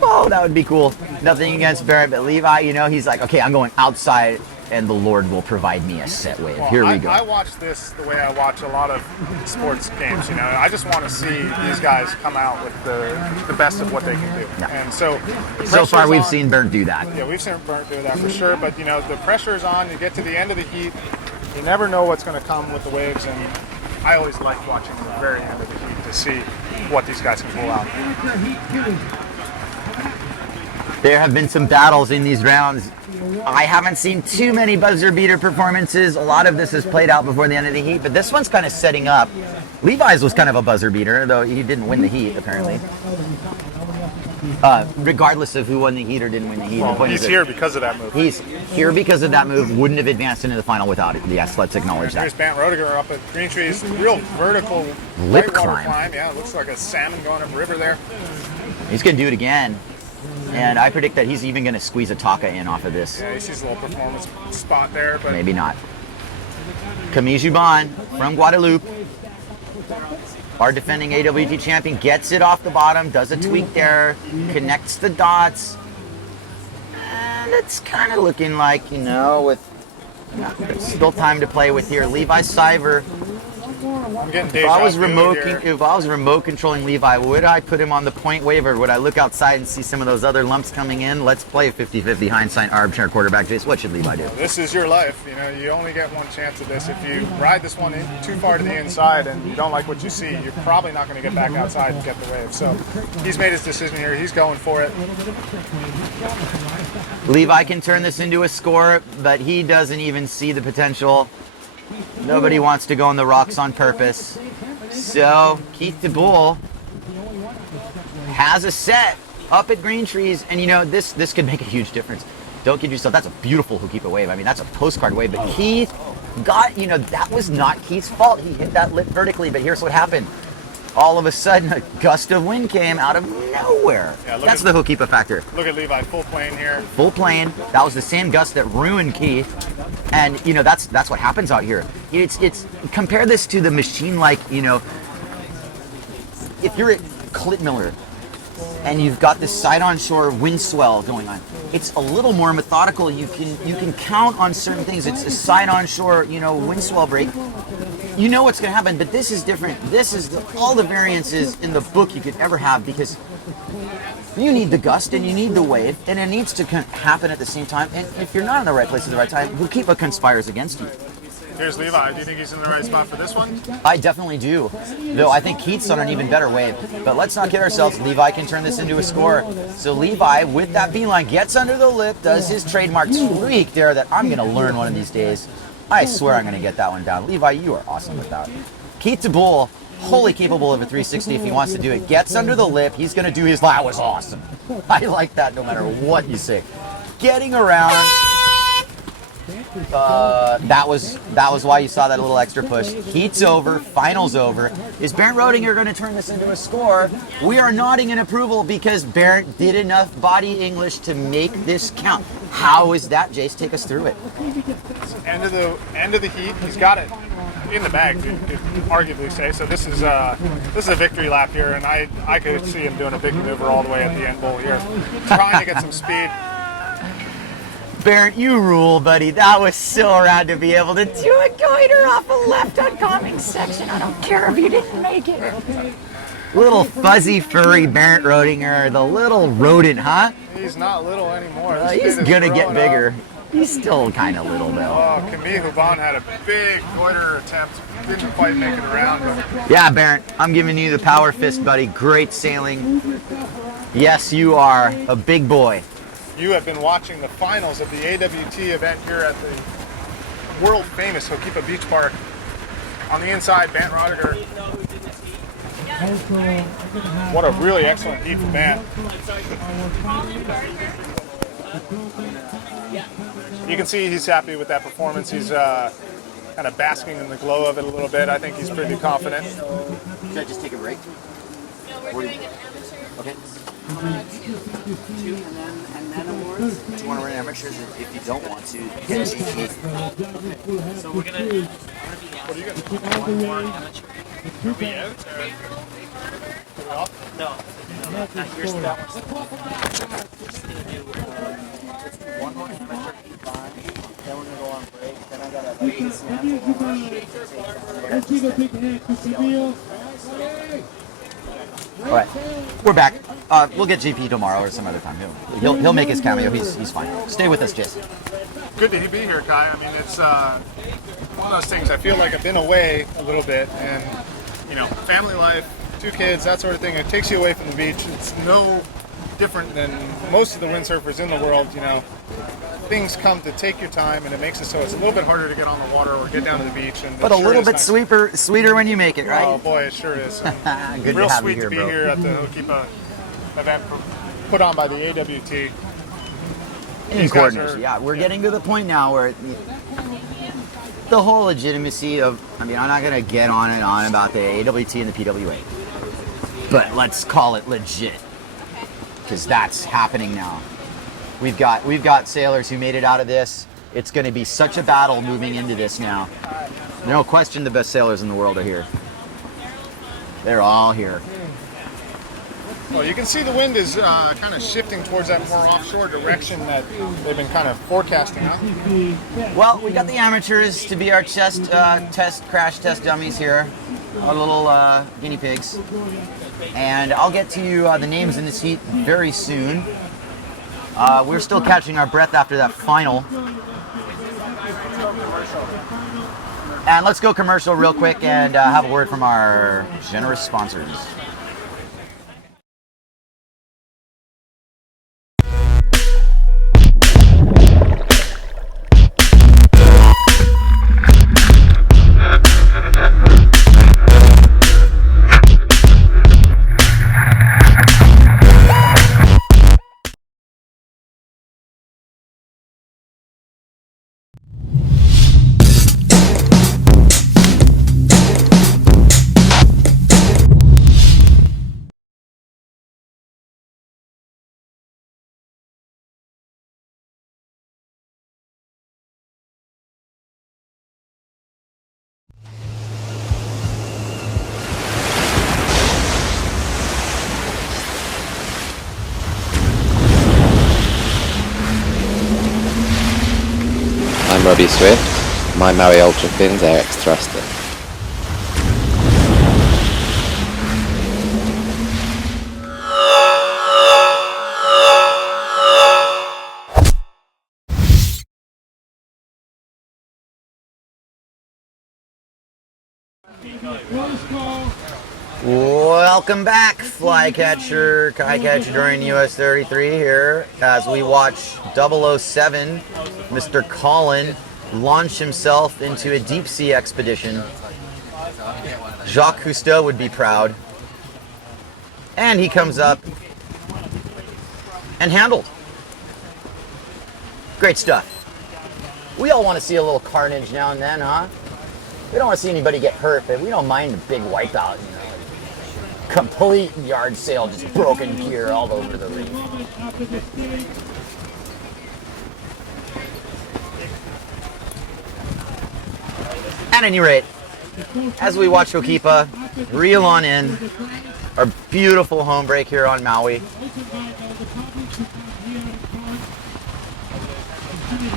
Oh, that would be cool. Nothing against Barrett, but Levi, he's like, okay, I'm going outside, and the Lord will provide me a set wave. Well, Here we go. I watch this the way I watch a lot of sports games. I just want to see these guys come out with the best of what they can do. Yeah. And so So far, we've on. seen Bernd do that. Yeah, we've seen Burnt do that for sure. But the pressure's on. You get to the end of the heat. You never know what's going to come with the waves, and I always like watching the very end of the heat to see what these guys can pull out. There have been some battles in these rounds. I haven't seen too many buzzer beater performances. A lot of this has played out before the end of the heat, but this one's kind of setting up. Levi's was kind of a buzzer beater, though he didn't win the heat, apparently. Regardless of who won the heat or didn't win the heat. Well, the point he's is here because of that move. He's here because of that move. Wouldn't have advanced into the final without it. Yes, let's acknowledge Here's that. Bant Roediger up at Green Trees. Real vertical Lip whitewater climb. Yeah, it looks like a salmon going up river there. He's going to do it again. And I predict that he's even going to squeeze a Taka in off of this. Yeah, he sees a little performance spot there, but Maybe not. Camille Juban from Guadeloupe, our defending AWT champion, gets it off the bottom, does a tweak there, connects the dots. And it's kind of looking like, with still time to play with here. Levi Cyber. I'm getting If deja I was vu here. if I was remote controlling Levi, would I put him on the point wave, or would I look outside and see some of those other lumps coming in? Let's play 50-50 hindsight arbitrary quarterback. Jace, what should Levi do? This is your life. You only get one chance at this. If you ride this one in too far to the inside and you don't like what you see, you're probably not going to get back outside and get the wave. So he's made his decision here. He's going for it. Levi can turn this into a score, but he doesn't even see the potential. Nobody wants to go on the rocks on purpose. So Keith DeBull has a set up at Green Trees, and this could make a huge difference. Don't kid yourself. That's a beautiful Hookipa wave. I mean, that's a postcard wave, but Keith got, that was not Keith's fault. He hit that lip vertically, but here's what happened. All of a sudden, a gust of wind came out of nowhere. Yeah, That's the Hookipa factor. Look at Levi, full plane here. Full plane. That was the same gust that ruined Keith. And that's what happens out here. It's compare this to the machine, like, if you're at Clit Miller and you've got this side on shore wind swell going on, it's a little more methodical. You can count on certain things. It's a side on shore, wind swell break. You know what's going to happen, but this is different. This is all the variances in the book you could ever have, because you need the gust and you need the wave, and it needs to happen at the same time. And if you're not in the right place at the right time, Hookipa conspires against you. Here's Levi. Do you think he's in the right spot for this one? I definitely do. Though I think Keith's on an even better wave. But let's not kid ourselves. Levi can turn this into a score. So Levi, with that beeline, gets under the lip, does his trademark tweak there that I'm going to learn one of these days. I swear I'm going to get that one down. Levi, you are awesome with that. Keith DeBull, wholly capable of a 360 if he wants to do it. Gets under the lip. He's going to do his... That was awesome. I like that no matter what you say. Getting around... That was why you saw that little extra push. Heat's over, finals over. Is Bernd Rodinger going to turn this into a score? We are nodding in approval because Bernd did enough body English to make this count. How is that, Jace? Take us through it. End of the heat. He's got it in the bag, you could arguably say. So this is a victory lap here, and I could see him doing a big maneuver all the way at the end bowl here, trying to get some speed. Bernd, you rule, buddy. That was so rad to be able to do a goiter off a left oncoming section. I don't care if you didn't make it. Little fuzzy, furry Bernd Rodinger, the little rodent, huh? He's not little anymore. He's gonna get bigger. He's still kind of little, though. Oh, Camille Houban had a big goiter attempt. Didn't quite make it around. But Yeah, Bernd, I'm giving you the power fist, buddy. Great sailing. Yes, you are a big boy. you have been watching the finals of the AWT event here at the world-famous Hookipa Beach Park. On the inside, Bernd Rodinger. What a really excellent heat from Bernd. You can see he's happy with that performance. He's kind of basking in the glow of it a little bit. I think he's pretty confident. Should I just take a break? No, we're doing an amateur. Okay. Two. And then awards. Do you want to run amateurs? If you don't want to, get GP. So we're gonna be one more amateur. Are we out or? No. Here's that one. We're just gonna do one more amateur heat, then we're gonna go on break. Then I gotta like sample. All right, we're back. We'll get GP tomorrow or some other time. He'll make his cameo. He's fine. Stay with us, Jason. Good to be here, Kai. I mean, it's one of those things. I feel like I've been away a little bit, and family life, 2 kids, that sort of thing. It takes you away from the beach. It's no different than most of the windsurfers in the world. Things come to take your time, and it makes it so it's a little bit harder to get on the water or get down to the beach. But a little bit sweeter when you make it, right? Oh boy, it sure is. Good Real to have sweet you here, to be bro. here at the Hookipa event put on by the AWT. In These guys coordination, are- yeah. We're getting to the point now where the whole legitimacy of, I'm not going to get on and on about the AWT and the PWA, but let's call it legit, because that's happening now. We've got sailors who made it out of this. It's going to be such a battle moving into this now. No question the best sailors in the world are here. They're all here. Well, you can see the wind is kind of shifting towards that more offshore direction that they've been kind of forecasting. Huh? Well, we got the amateurs to be our crash test dummies here, our little guinea pigs. And I'll get to you the names in this heat very soon. We're still catching our breath after that final. And let's go commercial real quick and have a word from our generous sponsors. I'm Robbie Swift. My Maui Ultra Fins AX thruster. Welcome back, Flycatcher, Skycatcher during US 33 here as we watch 007, Mr. Colin, launch himself into a deep sea expedition. Jacques Cousteau would be proud. And he comes up and handled. Great stuff. We all want to see a little carnage now and then, huh? We don't want to see anybody get hurt, but we don't mind the big wipeout, you know. Complete yard sale, just broken gear all over the ring. At any rate, as we watch Hookipa reel on in, our beautiful home break here on Maui.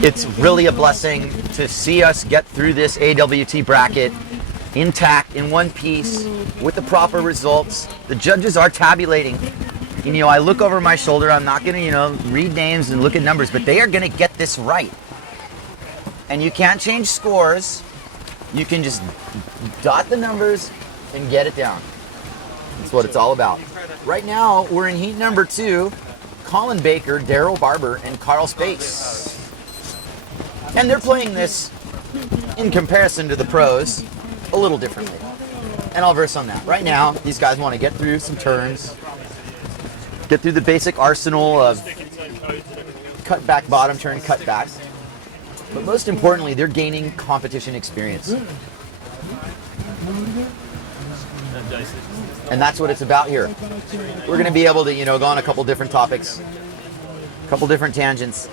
It's really a blessing to see us get through this AWT bracket intact, in one piece, with the proper results. The judges are tabulating. You know, I look over my shoulder, I'm not gonna, read names and look at numbers, but they are gonna get this right. And you can't change scores. You can just dot the numbers and get it down. That's what it's all about. Right now, we're in heat number 2. Colin Baker, Daryl Barber, and Carl Space. And they're playing this, in comparison to the pros, a little differently. And I'll verse on that. Right now, these guys want to get through some turns, get through the basic arsenal of cutback, bottom turn, cutbacks. But most importantly, they're gaining competition experience. And that's what it's about here. We're going to be able to, go on a couple different topics, a couple different tangents.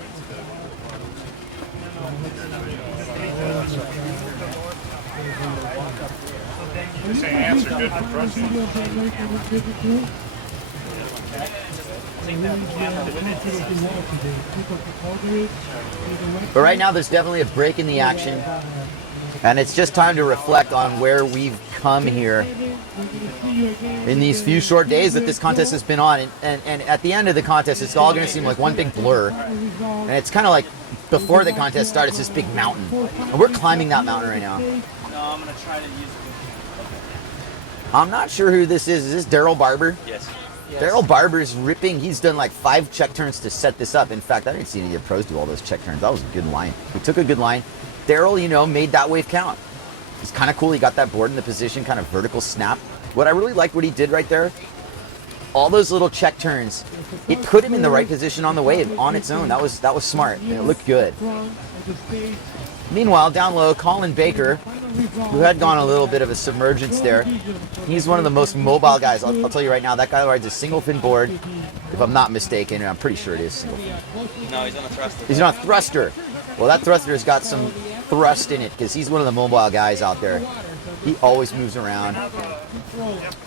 Say ants are good for crushing. But right now, there's definitely a break in the action. And it's just time to reflect on where we've come here in these few short days that this contest has been on. And at the end of the contest, it's all going to seem like one big blur. And it's kind of like before the contest started, it's this big mountain. And we're climbing that mountain right now. No, I'm going to try to use it. I'm not sure who this is. Is this Daryl Barber? Yes. Daryl Barber's ripping. He's done like 5 check turns to set this up. In fact, I didn't see any of the pros do all those check turns. That was a good line. He took a good line. Daryl, made that wave count. It's kind of cool. He got that board in the position, kind of vertical snap. What I really liked what he did right there, all those little check turns, it put him in the right position on the wave on its own. That was smart. And it looked good. Meanwhile, down low, Colin Baker, who had gone a little bit of a submergence there. He's one of the most mobile guys. I'll tell you right now, that guy rides a single fin board, if I'm not mistaken, and I'm pretty sure it is single fin. No, he's on a thruster. He's on a thruster. Well, that thruster's got some thrust in it because he's one of the mobile guys out there. He always moves around.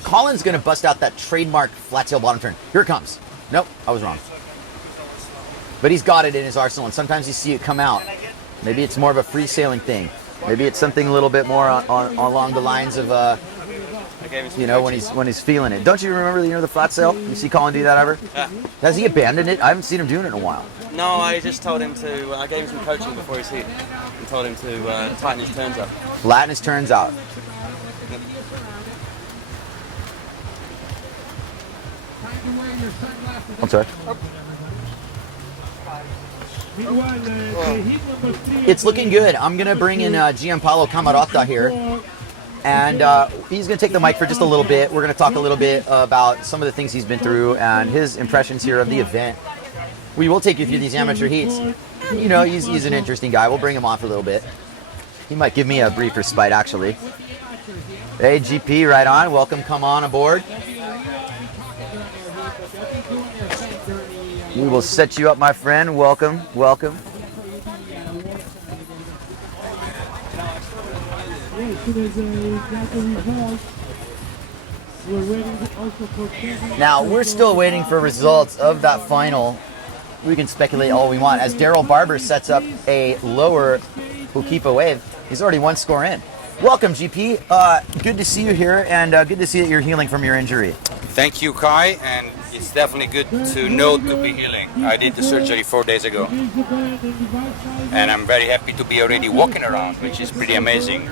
Colin's going to bust out that trademark flat tail bottom turn. Here it comes. Nope, I was wrong. But he's got it in his arsenal, and sometimes you see it come out. Maybe it's more of a free sailing thing. Maybe it's something a little bit more along the lines of, when he's feeling it. Don't you remember the flat sail? You see Colin do that ever? Yeah. Has he abandoned it? I haven't seen him doing it in a while. No, I just told him to, I gave him some coaching before his heat and told him to tighten his turns up. Flatten his turns out. I'm sorry. It's looking good. I'm going to bring in Gianpaolo Camarota here. And he's going to take the mic for just a little bit. We're going to talk a little bit about some of the things he's been through and his impressions here of the event. We will take you through these amateur heats. He's an interesting guy. We'll bring him on for a little bit. He might give me a brief respite, actually. Hey, GP, right on. Welcome. Come on aboard. We will set you up, my friend. Welcome. Welcome. Now, we're still waiting for results of that final. We can speculate all we want. As Daryl Barber sets up a lower Hookipa wave, he's already 1 score in. Welcome, GP. Good to see you here, and good to see that you're healing from your injury. Thank you, Kai, and it's definitely good to know to be healing. I did the surgery 4 days ago, and I'm very happy to be already walking around, which is pretty amazing.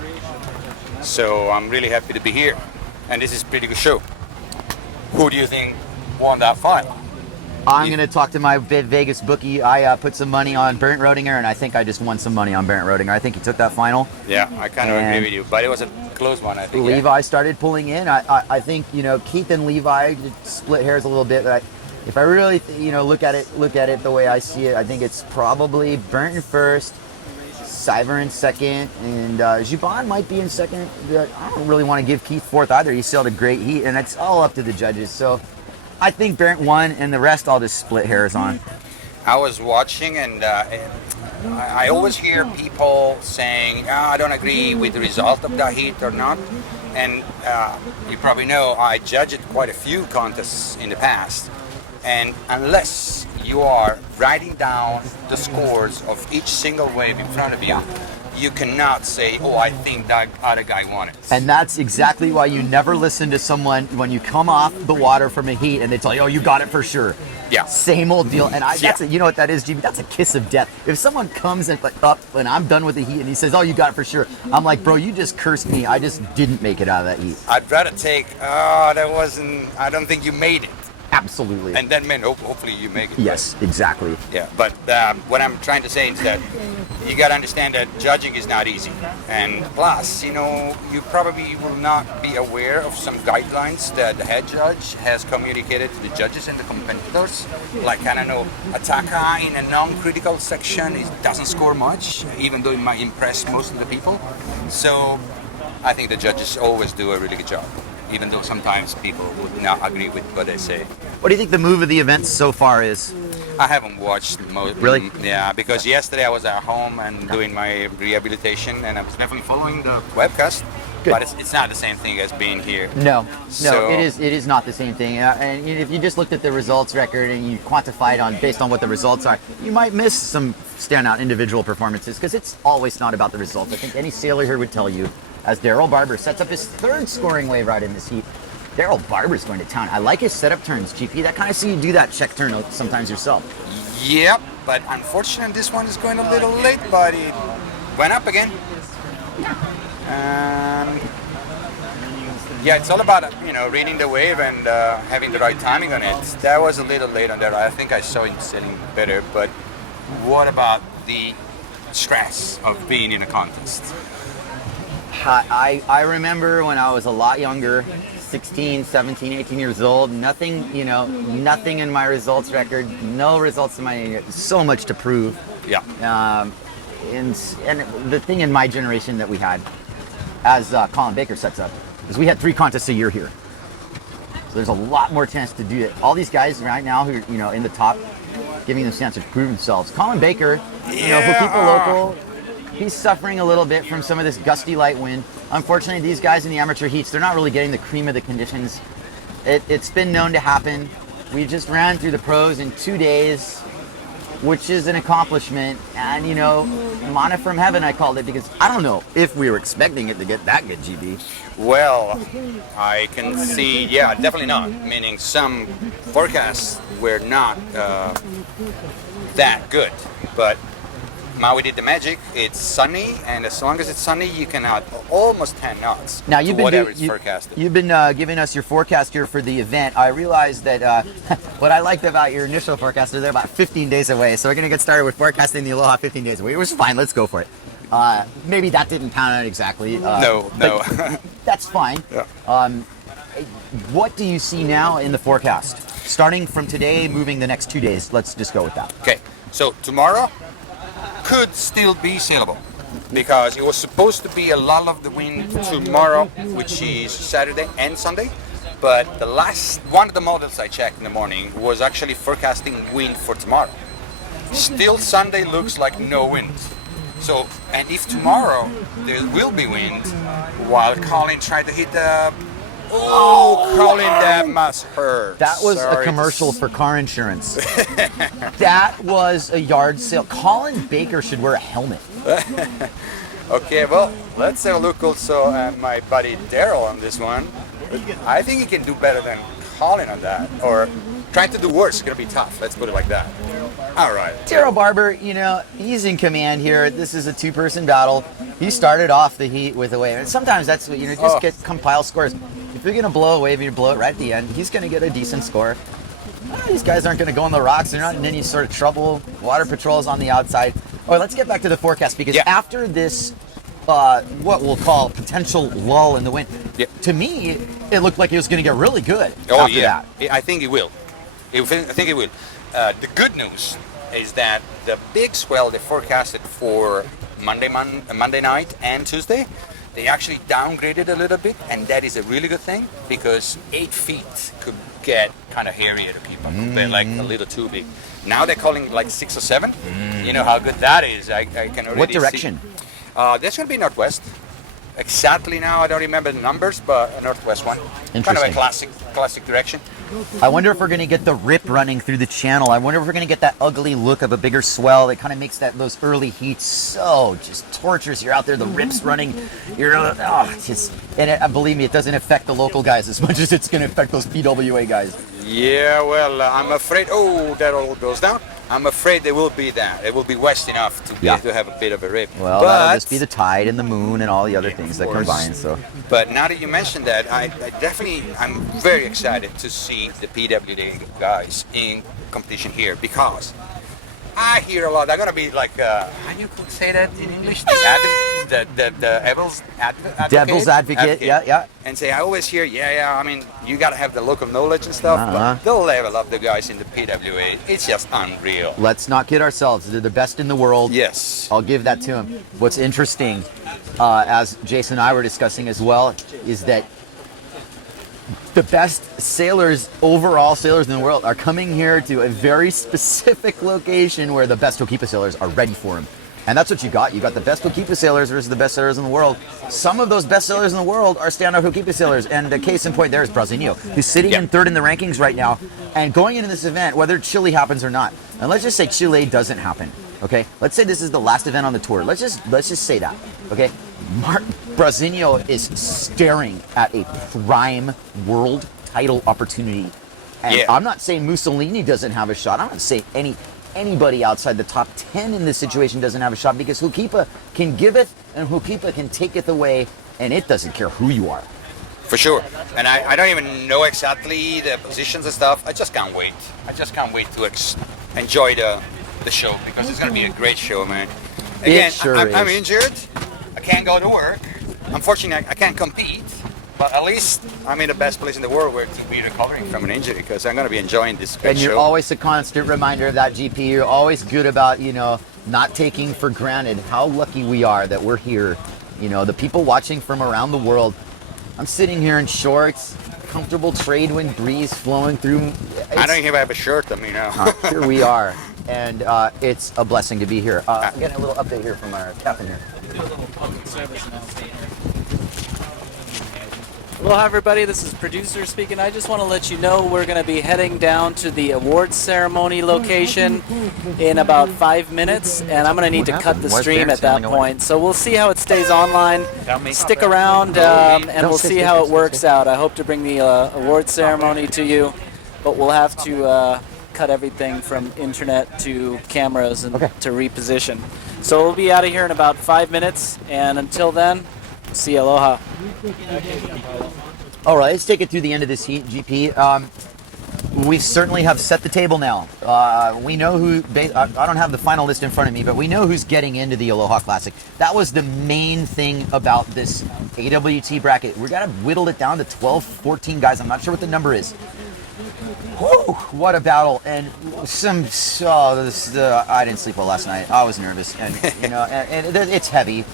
So I'm really happy to be here, and this is a pretty good show. Who do you think won that final? I'm going to talk to my Vegas bookie. I put some money on Bernd Rodinger, and I think I just won some money on Bernd Rodinger. I think he took that final. Yeah, I kind of agree with you, but it was a close one, I think. Levi started pulling in. I think, Keith and Levi split hairs a little bit, but if I really, look at it the way I see it, I think it's probably Bernd first, Cyber in second, and Juban might be in second. I don't really want to give Keith fourth either. He still had a great heat, and it's all up to the judges. So I think Barrett won, and the rest I'll just split hairs on. I was watching, and I always hear people saying, I don't agree with the result of that heat or not. And you probably know I judged quite a few contests in the past. And unless you are writing down the scores of each single wave in front of you, you cannot say, oh, I think that other guy won it. And that's exactly why you never listen to someone when you come off the water from a heat and they tell you, oh, you got it for sure. Yeah. Same old deal. And that's you know what that is, GB? That's a kiss of death. If someone comes and up and I'm done with the heat and he says, oh, you got it for sure, I'm like, bro, you just cursed me. I just didn't make it out of that heat. I'd rather take, I don't think you made it. Absolutely. And then, man, hopefully you make it. Yes, exactly. Yeah, but what I'm trying to say is that you got to understand that judging is not easy. And plus, you probably will not be aware of some guidelines that the head judge has communicated to the judges and the competitors. Like, I don't know, Ataka in a non-critical section, it doesn't score much, even though it might impress most of the people. So I think the judges always do a really good job, even though sometimes people would not agree with what they say. What do you think the move of the event so far is? I haven't watched most. Really? Yeah, because yesterday I was at home and doing my rehabilitation, and I was definitely following the webcast. Good. But it's not the same thing as being here. No, So- it is not the same thing. And if you just looked at the results record and you quantified based on what the results are, you might miss some standout individual performances because it's always not about the results. I think any sailor here would tell you, as Daryl Barber sets up his third scoring wave ride in this heat. Daryl Barber's going to town. I like his setup turns, GP. That kind of see you do that check turn sometimes yourself. Yep, but unfortunately this one is going a little late, but it went up again. Yeah, it's all about reading the wave and having the right timing on it. That was a little late on that. I think I saw it sailing better, but what about the stress of being in a contest? I remember when I was a lot younger, 16, 17, 18 years old, nothing in my results record, no results in my, so much to prove. Yeah. And the thing in my generation that we had, as Colin Baker sets up, is we had 3 contests a year here. So there's a lot more chance to do it. All these guys right now who are, in the top, giving them a chance to prove themselves. Colin Baker, Hookipa local, he's suffering a little bit from some of this gusty light wind. Unfortunately, these guys in the amateur heats, they're not really getting the cream of the conditions. It's been known to happen. We just ran through the pros in 2 days, which is an accomplishment. And, manna from heaven, I called it, because I don't know if we were expecting it to get that good, GB. Well, I can see, definitely not. Meaning some forecasts were not that good. But Maui did the magic. It's sunny, and as long as it's sunny, you can have almost 10 knots. Now you've been forecasted. You've been giving us your forecast here for the event. I realized that what I liked about your initial forecast is they're about 15 days away. So we're gonna get started with forecasting the Aloha 15 days away. It was fine. Let's go for it. Maybe that didn't pan out exactly. No. That's fine. Yeah. What do you see now in the forecast? Starting from today, moving the next 2 days. Let's just go with that. Okay, so tomorrow could still be sailable because it was supposed to be a lull of the wind tomorrow, which is Saturday and Sunday. But one of the models I checked in the morning was actually forecasting wind for tomorrow. Still Sunday looks like no wind. So, and if tomorrow there will be wind, while Colin tried to hit the... Oh, Colin, that must hurt. That was Sorry a commercial for car insurance. That was a yard sale. Colin Baker should wear a helmet. Okay, well, let's have a look also at my buddy Daryl on this one. I think he can do better than Colin on that, or trying to do worse is going to be tough. Let's put it like that. All right. Daryl Barber, he's in command here. This is a 2-person battle. He started off the heat with a wave. And sometimes that's what, just compile scores. If you're going to blow a wave, you blow it right at the end. He's going to get a decent score. These guys aren't going to go on the rocks. They're not in any sort of trouble. Water patrol's on the outside. All right, let's get back to the forecast because after this, what we'll call potential lull in the wind, to me, it looked like it was going to get really good after that. I think it will. I think it will. The good news is that the big swell they forecasted for Monday night and Tuesday. They actually downgraded a little bit, and that is a really good thing because 8 feet could get kind of hairy at people. They're like a little too big. Now they're calling like 6 or 7. You know how good that is. I can already What direction? That's going to be northwest. Exactly now, I don't remember the numbers, but a northwest one. Kind of a Interesting. classic direction. I wonder if we're going to get the rip running through the channel. I wonder if we're going to get that ugly look of a bigger swell that kind of makes those early heats so just torturous. You're out there, the rips running. Believe me, it doesn't affect the local guys as much as it's going to affect those PWA guys. Yeah, well, I'm afraid. Oh, that all goes down. I'm afraid there will be that. It will be west enough to have a bit of a rip. Well, that'll just be the tide and the moon and all the other things that course. combine. So, but now that you mentioned that, I'm very excited to see the PWA guys in competition here because I hear a lot. They're gonna be like, how do you say that in English? The devil's advocate. Devil's advocate. Yeah. And say, I always hear, I mean, you gotta have the local knowledge and stuff, but they'll level up the guys in the PWA. It's just unreal. Let's not kid ourselves. They're the best in the world. Yes. I'll give that to them. What's interesting, as Jason and I were discussing as well, is that the best overall sailors in the world are coming here to a very specific location where the best Hookipa sailors are ready for them. And that's what you got. You got the best Hookipa sailors versus the best sailors in the world. Some of those best sailors in the world are standout Hookipa sailors. And the case in point there is Brazinho, who's sitting in third in the rankings right now. And going into this event, whether Chile happens or not, and let's just say Chile doesn't happen, okay? Let's say this is the last event on the tour. Let's just say that, okay? Brazinho is staring at a prime world title opportunity. And I'm not saying Mussolini doesn't have a shot. I'm not saying anybody outside the top 10 in this situation doesn't have a shot because Hookipa can give it and Hookipa can take it away, and it doesn't care who you are. For sure. And I don't even know exactly the positions and stuff. I just can't wait. I just can't wait to enjoy the show because it's going to be a great show, man. Again, I'm injured. I can't go to work. Unfortunately, I can't compete. But at least I'm in the best place in the world where to be recovering from an injury because I'm going to be enjoying this great show. And you're show. always a constant reminder of that, GP. You're always good about, not taking for granted how lucky we are that we're here. The people watching from around the world. I'm sitting here in shorts, comfortable trade wind breeze flowing through. I don't even have a shirt. Here we are. And it's a blessing to be here. I'm getting a little update here from our captain here. Aloha everybody, this is producer speaking. I just want to let you know we're going to be heading down to the awards ceremony location in about 5 minutes, and I'm going to need to cut the stream at that point. So we'll see how it stays online. Stick around and we'll see how it works out. I hope to bring the awards ceremony to you, but we'll have to cut everything from internet to cameras and to reposition. So we'll be out of here in about 5 minutes, and until then, see you, aloha. All right, let's take it through the end of this heat, GP. We certainly have set the table now. We know who, I don't have the final list in front of me, but we know who's getting into the Aloha Classic. That was the main thing about this AWT bracket. We're going to whittle it down to 12, 14 guys. I'm not sure what the number is. Whew, what a battle. And I didn't sleep well last night. I was nervous. And, and it's heavy.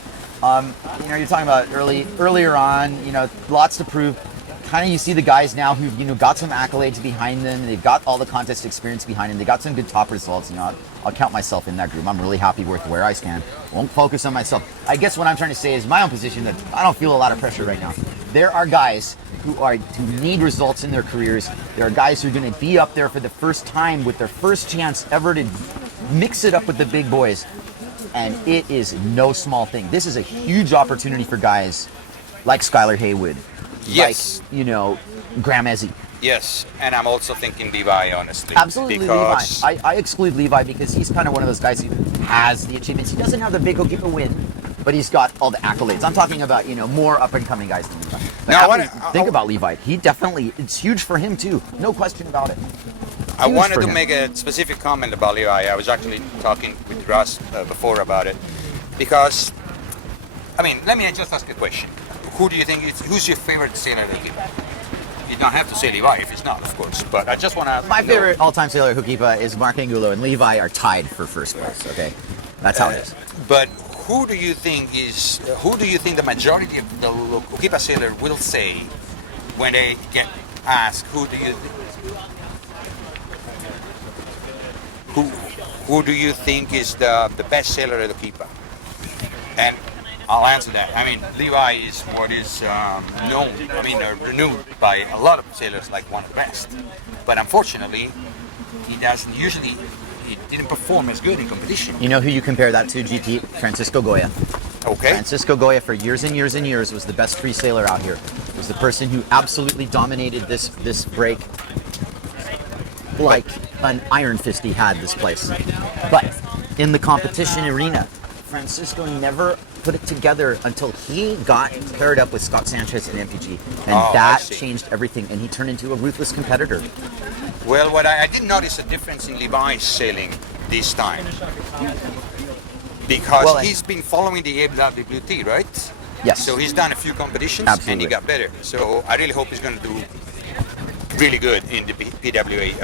You're talking about earlier on, lots to prove. Kind of you see the guys now who've, got some accolades behind them. They've got all the contest experience behind them. They got some good top results. I'll count myself in that group. I'm really happy with where I stand. Won't focus on myself. I guess what I'm trying to say is my own position that I don't feel a lot of pressure right now. There are guys who need results in their careers. There are guys who are going to be up there for the first time with their first chance ever to mix it up with the big boys. And it is no small thing. This is a huge opportunity for guys like Skylar Haywood. Yes. Like, Graham Ezzy. Yes, and I'm also thinking Levi, honestly. Absolutely, Levi. I exclude Levi because he's kind of one of those guys who has the achievements. He doesn't have the big Hookipa win, but he's got all the accolades. I'm talking about, more up-and-coming guys than Levi. Now, think about Levi. He definitely, it's huge for him, too. No question about it. I wanted to make a specific comment about Levi. I was actually talking with Russ before about it. Because, let me just ask a question. Who do you think who's your favorite sailor Hookipa? You don't have to say Levi if it's not, of course. But I just want to. My favorite all-time sailor Hookipa is Mark Angulo, and Levi are tied for first place. Okay, that's how it is. But who do you think the majority of the Hookipa sailor will say when they get asked who do you think is the best sailor at Hookipa? And I'll answer that. I mean, Levi is what is known, renewed by a lot of sailors like one of the best. But unfortunately, he didn't perform as good in competition. You know who you compare that to, GT? Francisco Goya. Okay. Francisco Goya for years and years and years was the best free sailor out here. Was the person who absolutely dominated this break like an iron fist he had this place. But in the competition arena, Francisco never put it together until he got paired up with Scott Sanchez in MPG. And that changed everything, and he turned into a ruthless competitor. Well, what I did notice a difference in Levi's sailing this time. Because he's been following the AWT, right? Yes. So he's done a few competitions and he got better. So I really hope he's going to do really good in the PWA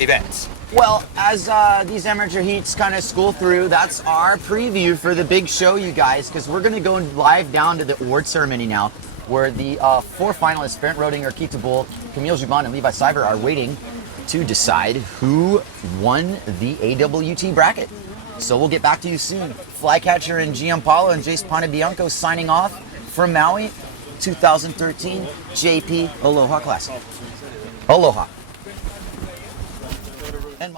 events. Well, as these amateur heats kind of school through, that's our preview for the big show, you guys, because we're going to go live down to the award ceremony now, where the 4 finalists, Bernd Rodinger, Keita Bull, Camille Juban, and Levi Cyber, are waiting to decide who won the AWT bracket. So we'll get back to you soon. Flycatcher and Gianpaolo and Jace Pontebianco signing off from Maui 2013 JP Aloha Classic. Aloha. And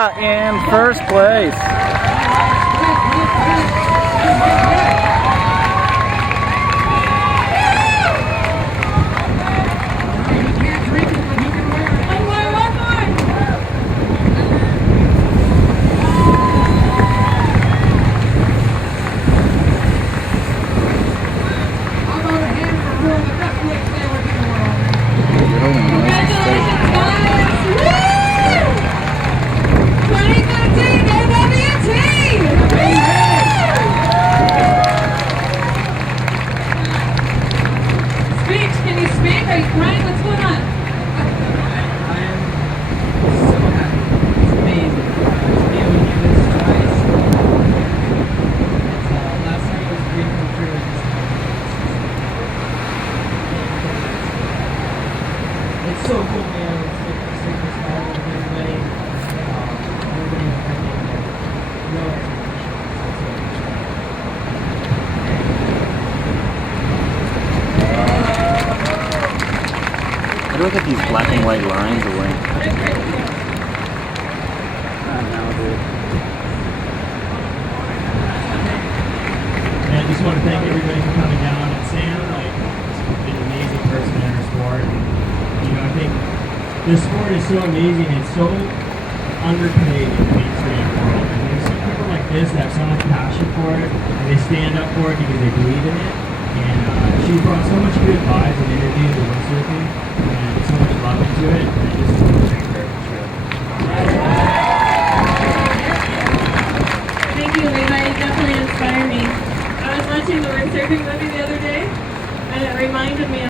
Aloha in first place. Congratulations, guys! Woo! 2013 AWT! Speak, can you speak? Are you crying? What's going on? It's so cool, man. It's like this small with everybody. Everybody's bringing no How do I get these black and white lines away? And I just want to thank everybody for coming down. And Sam, like, he's been an amazing person in our sport. And, you know, I think this sport is so amazing. It's so underpaid in the mainstream world. And there's some people like this that have so much passion for it, and they stand up for it because they believe in it. And she brought so much good vibes and energy to windsurfing, and so much love into it. And I just want to thank her for sure. Thank you, Levi. You definitely inspire me. I was watching the windsurfing movie the other day, and it reminded me of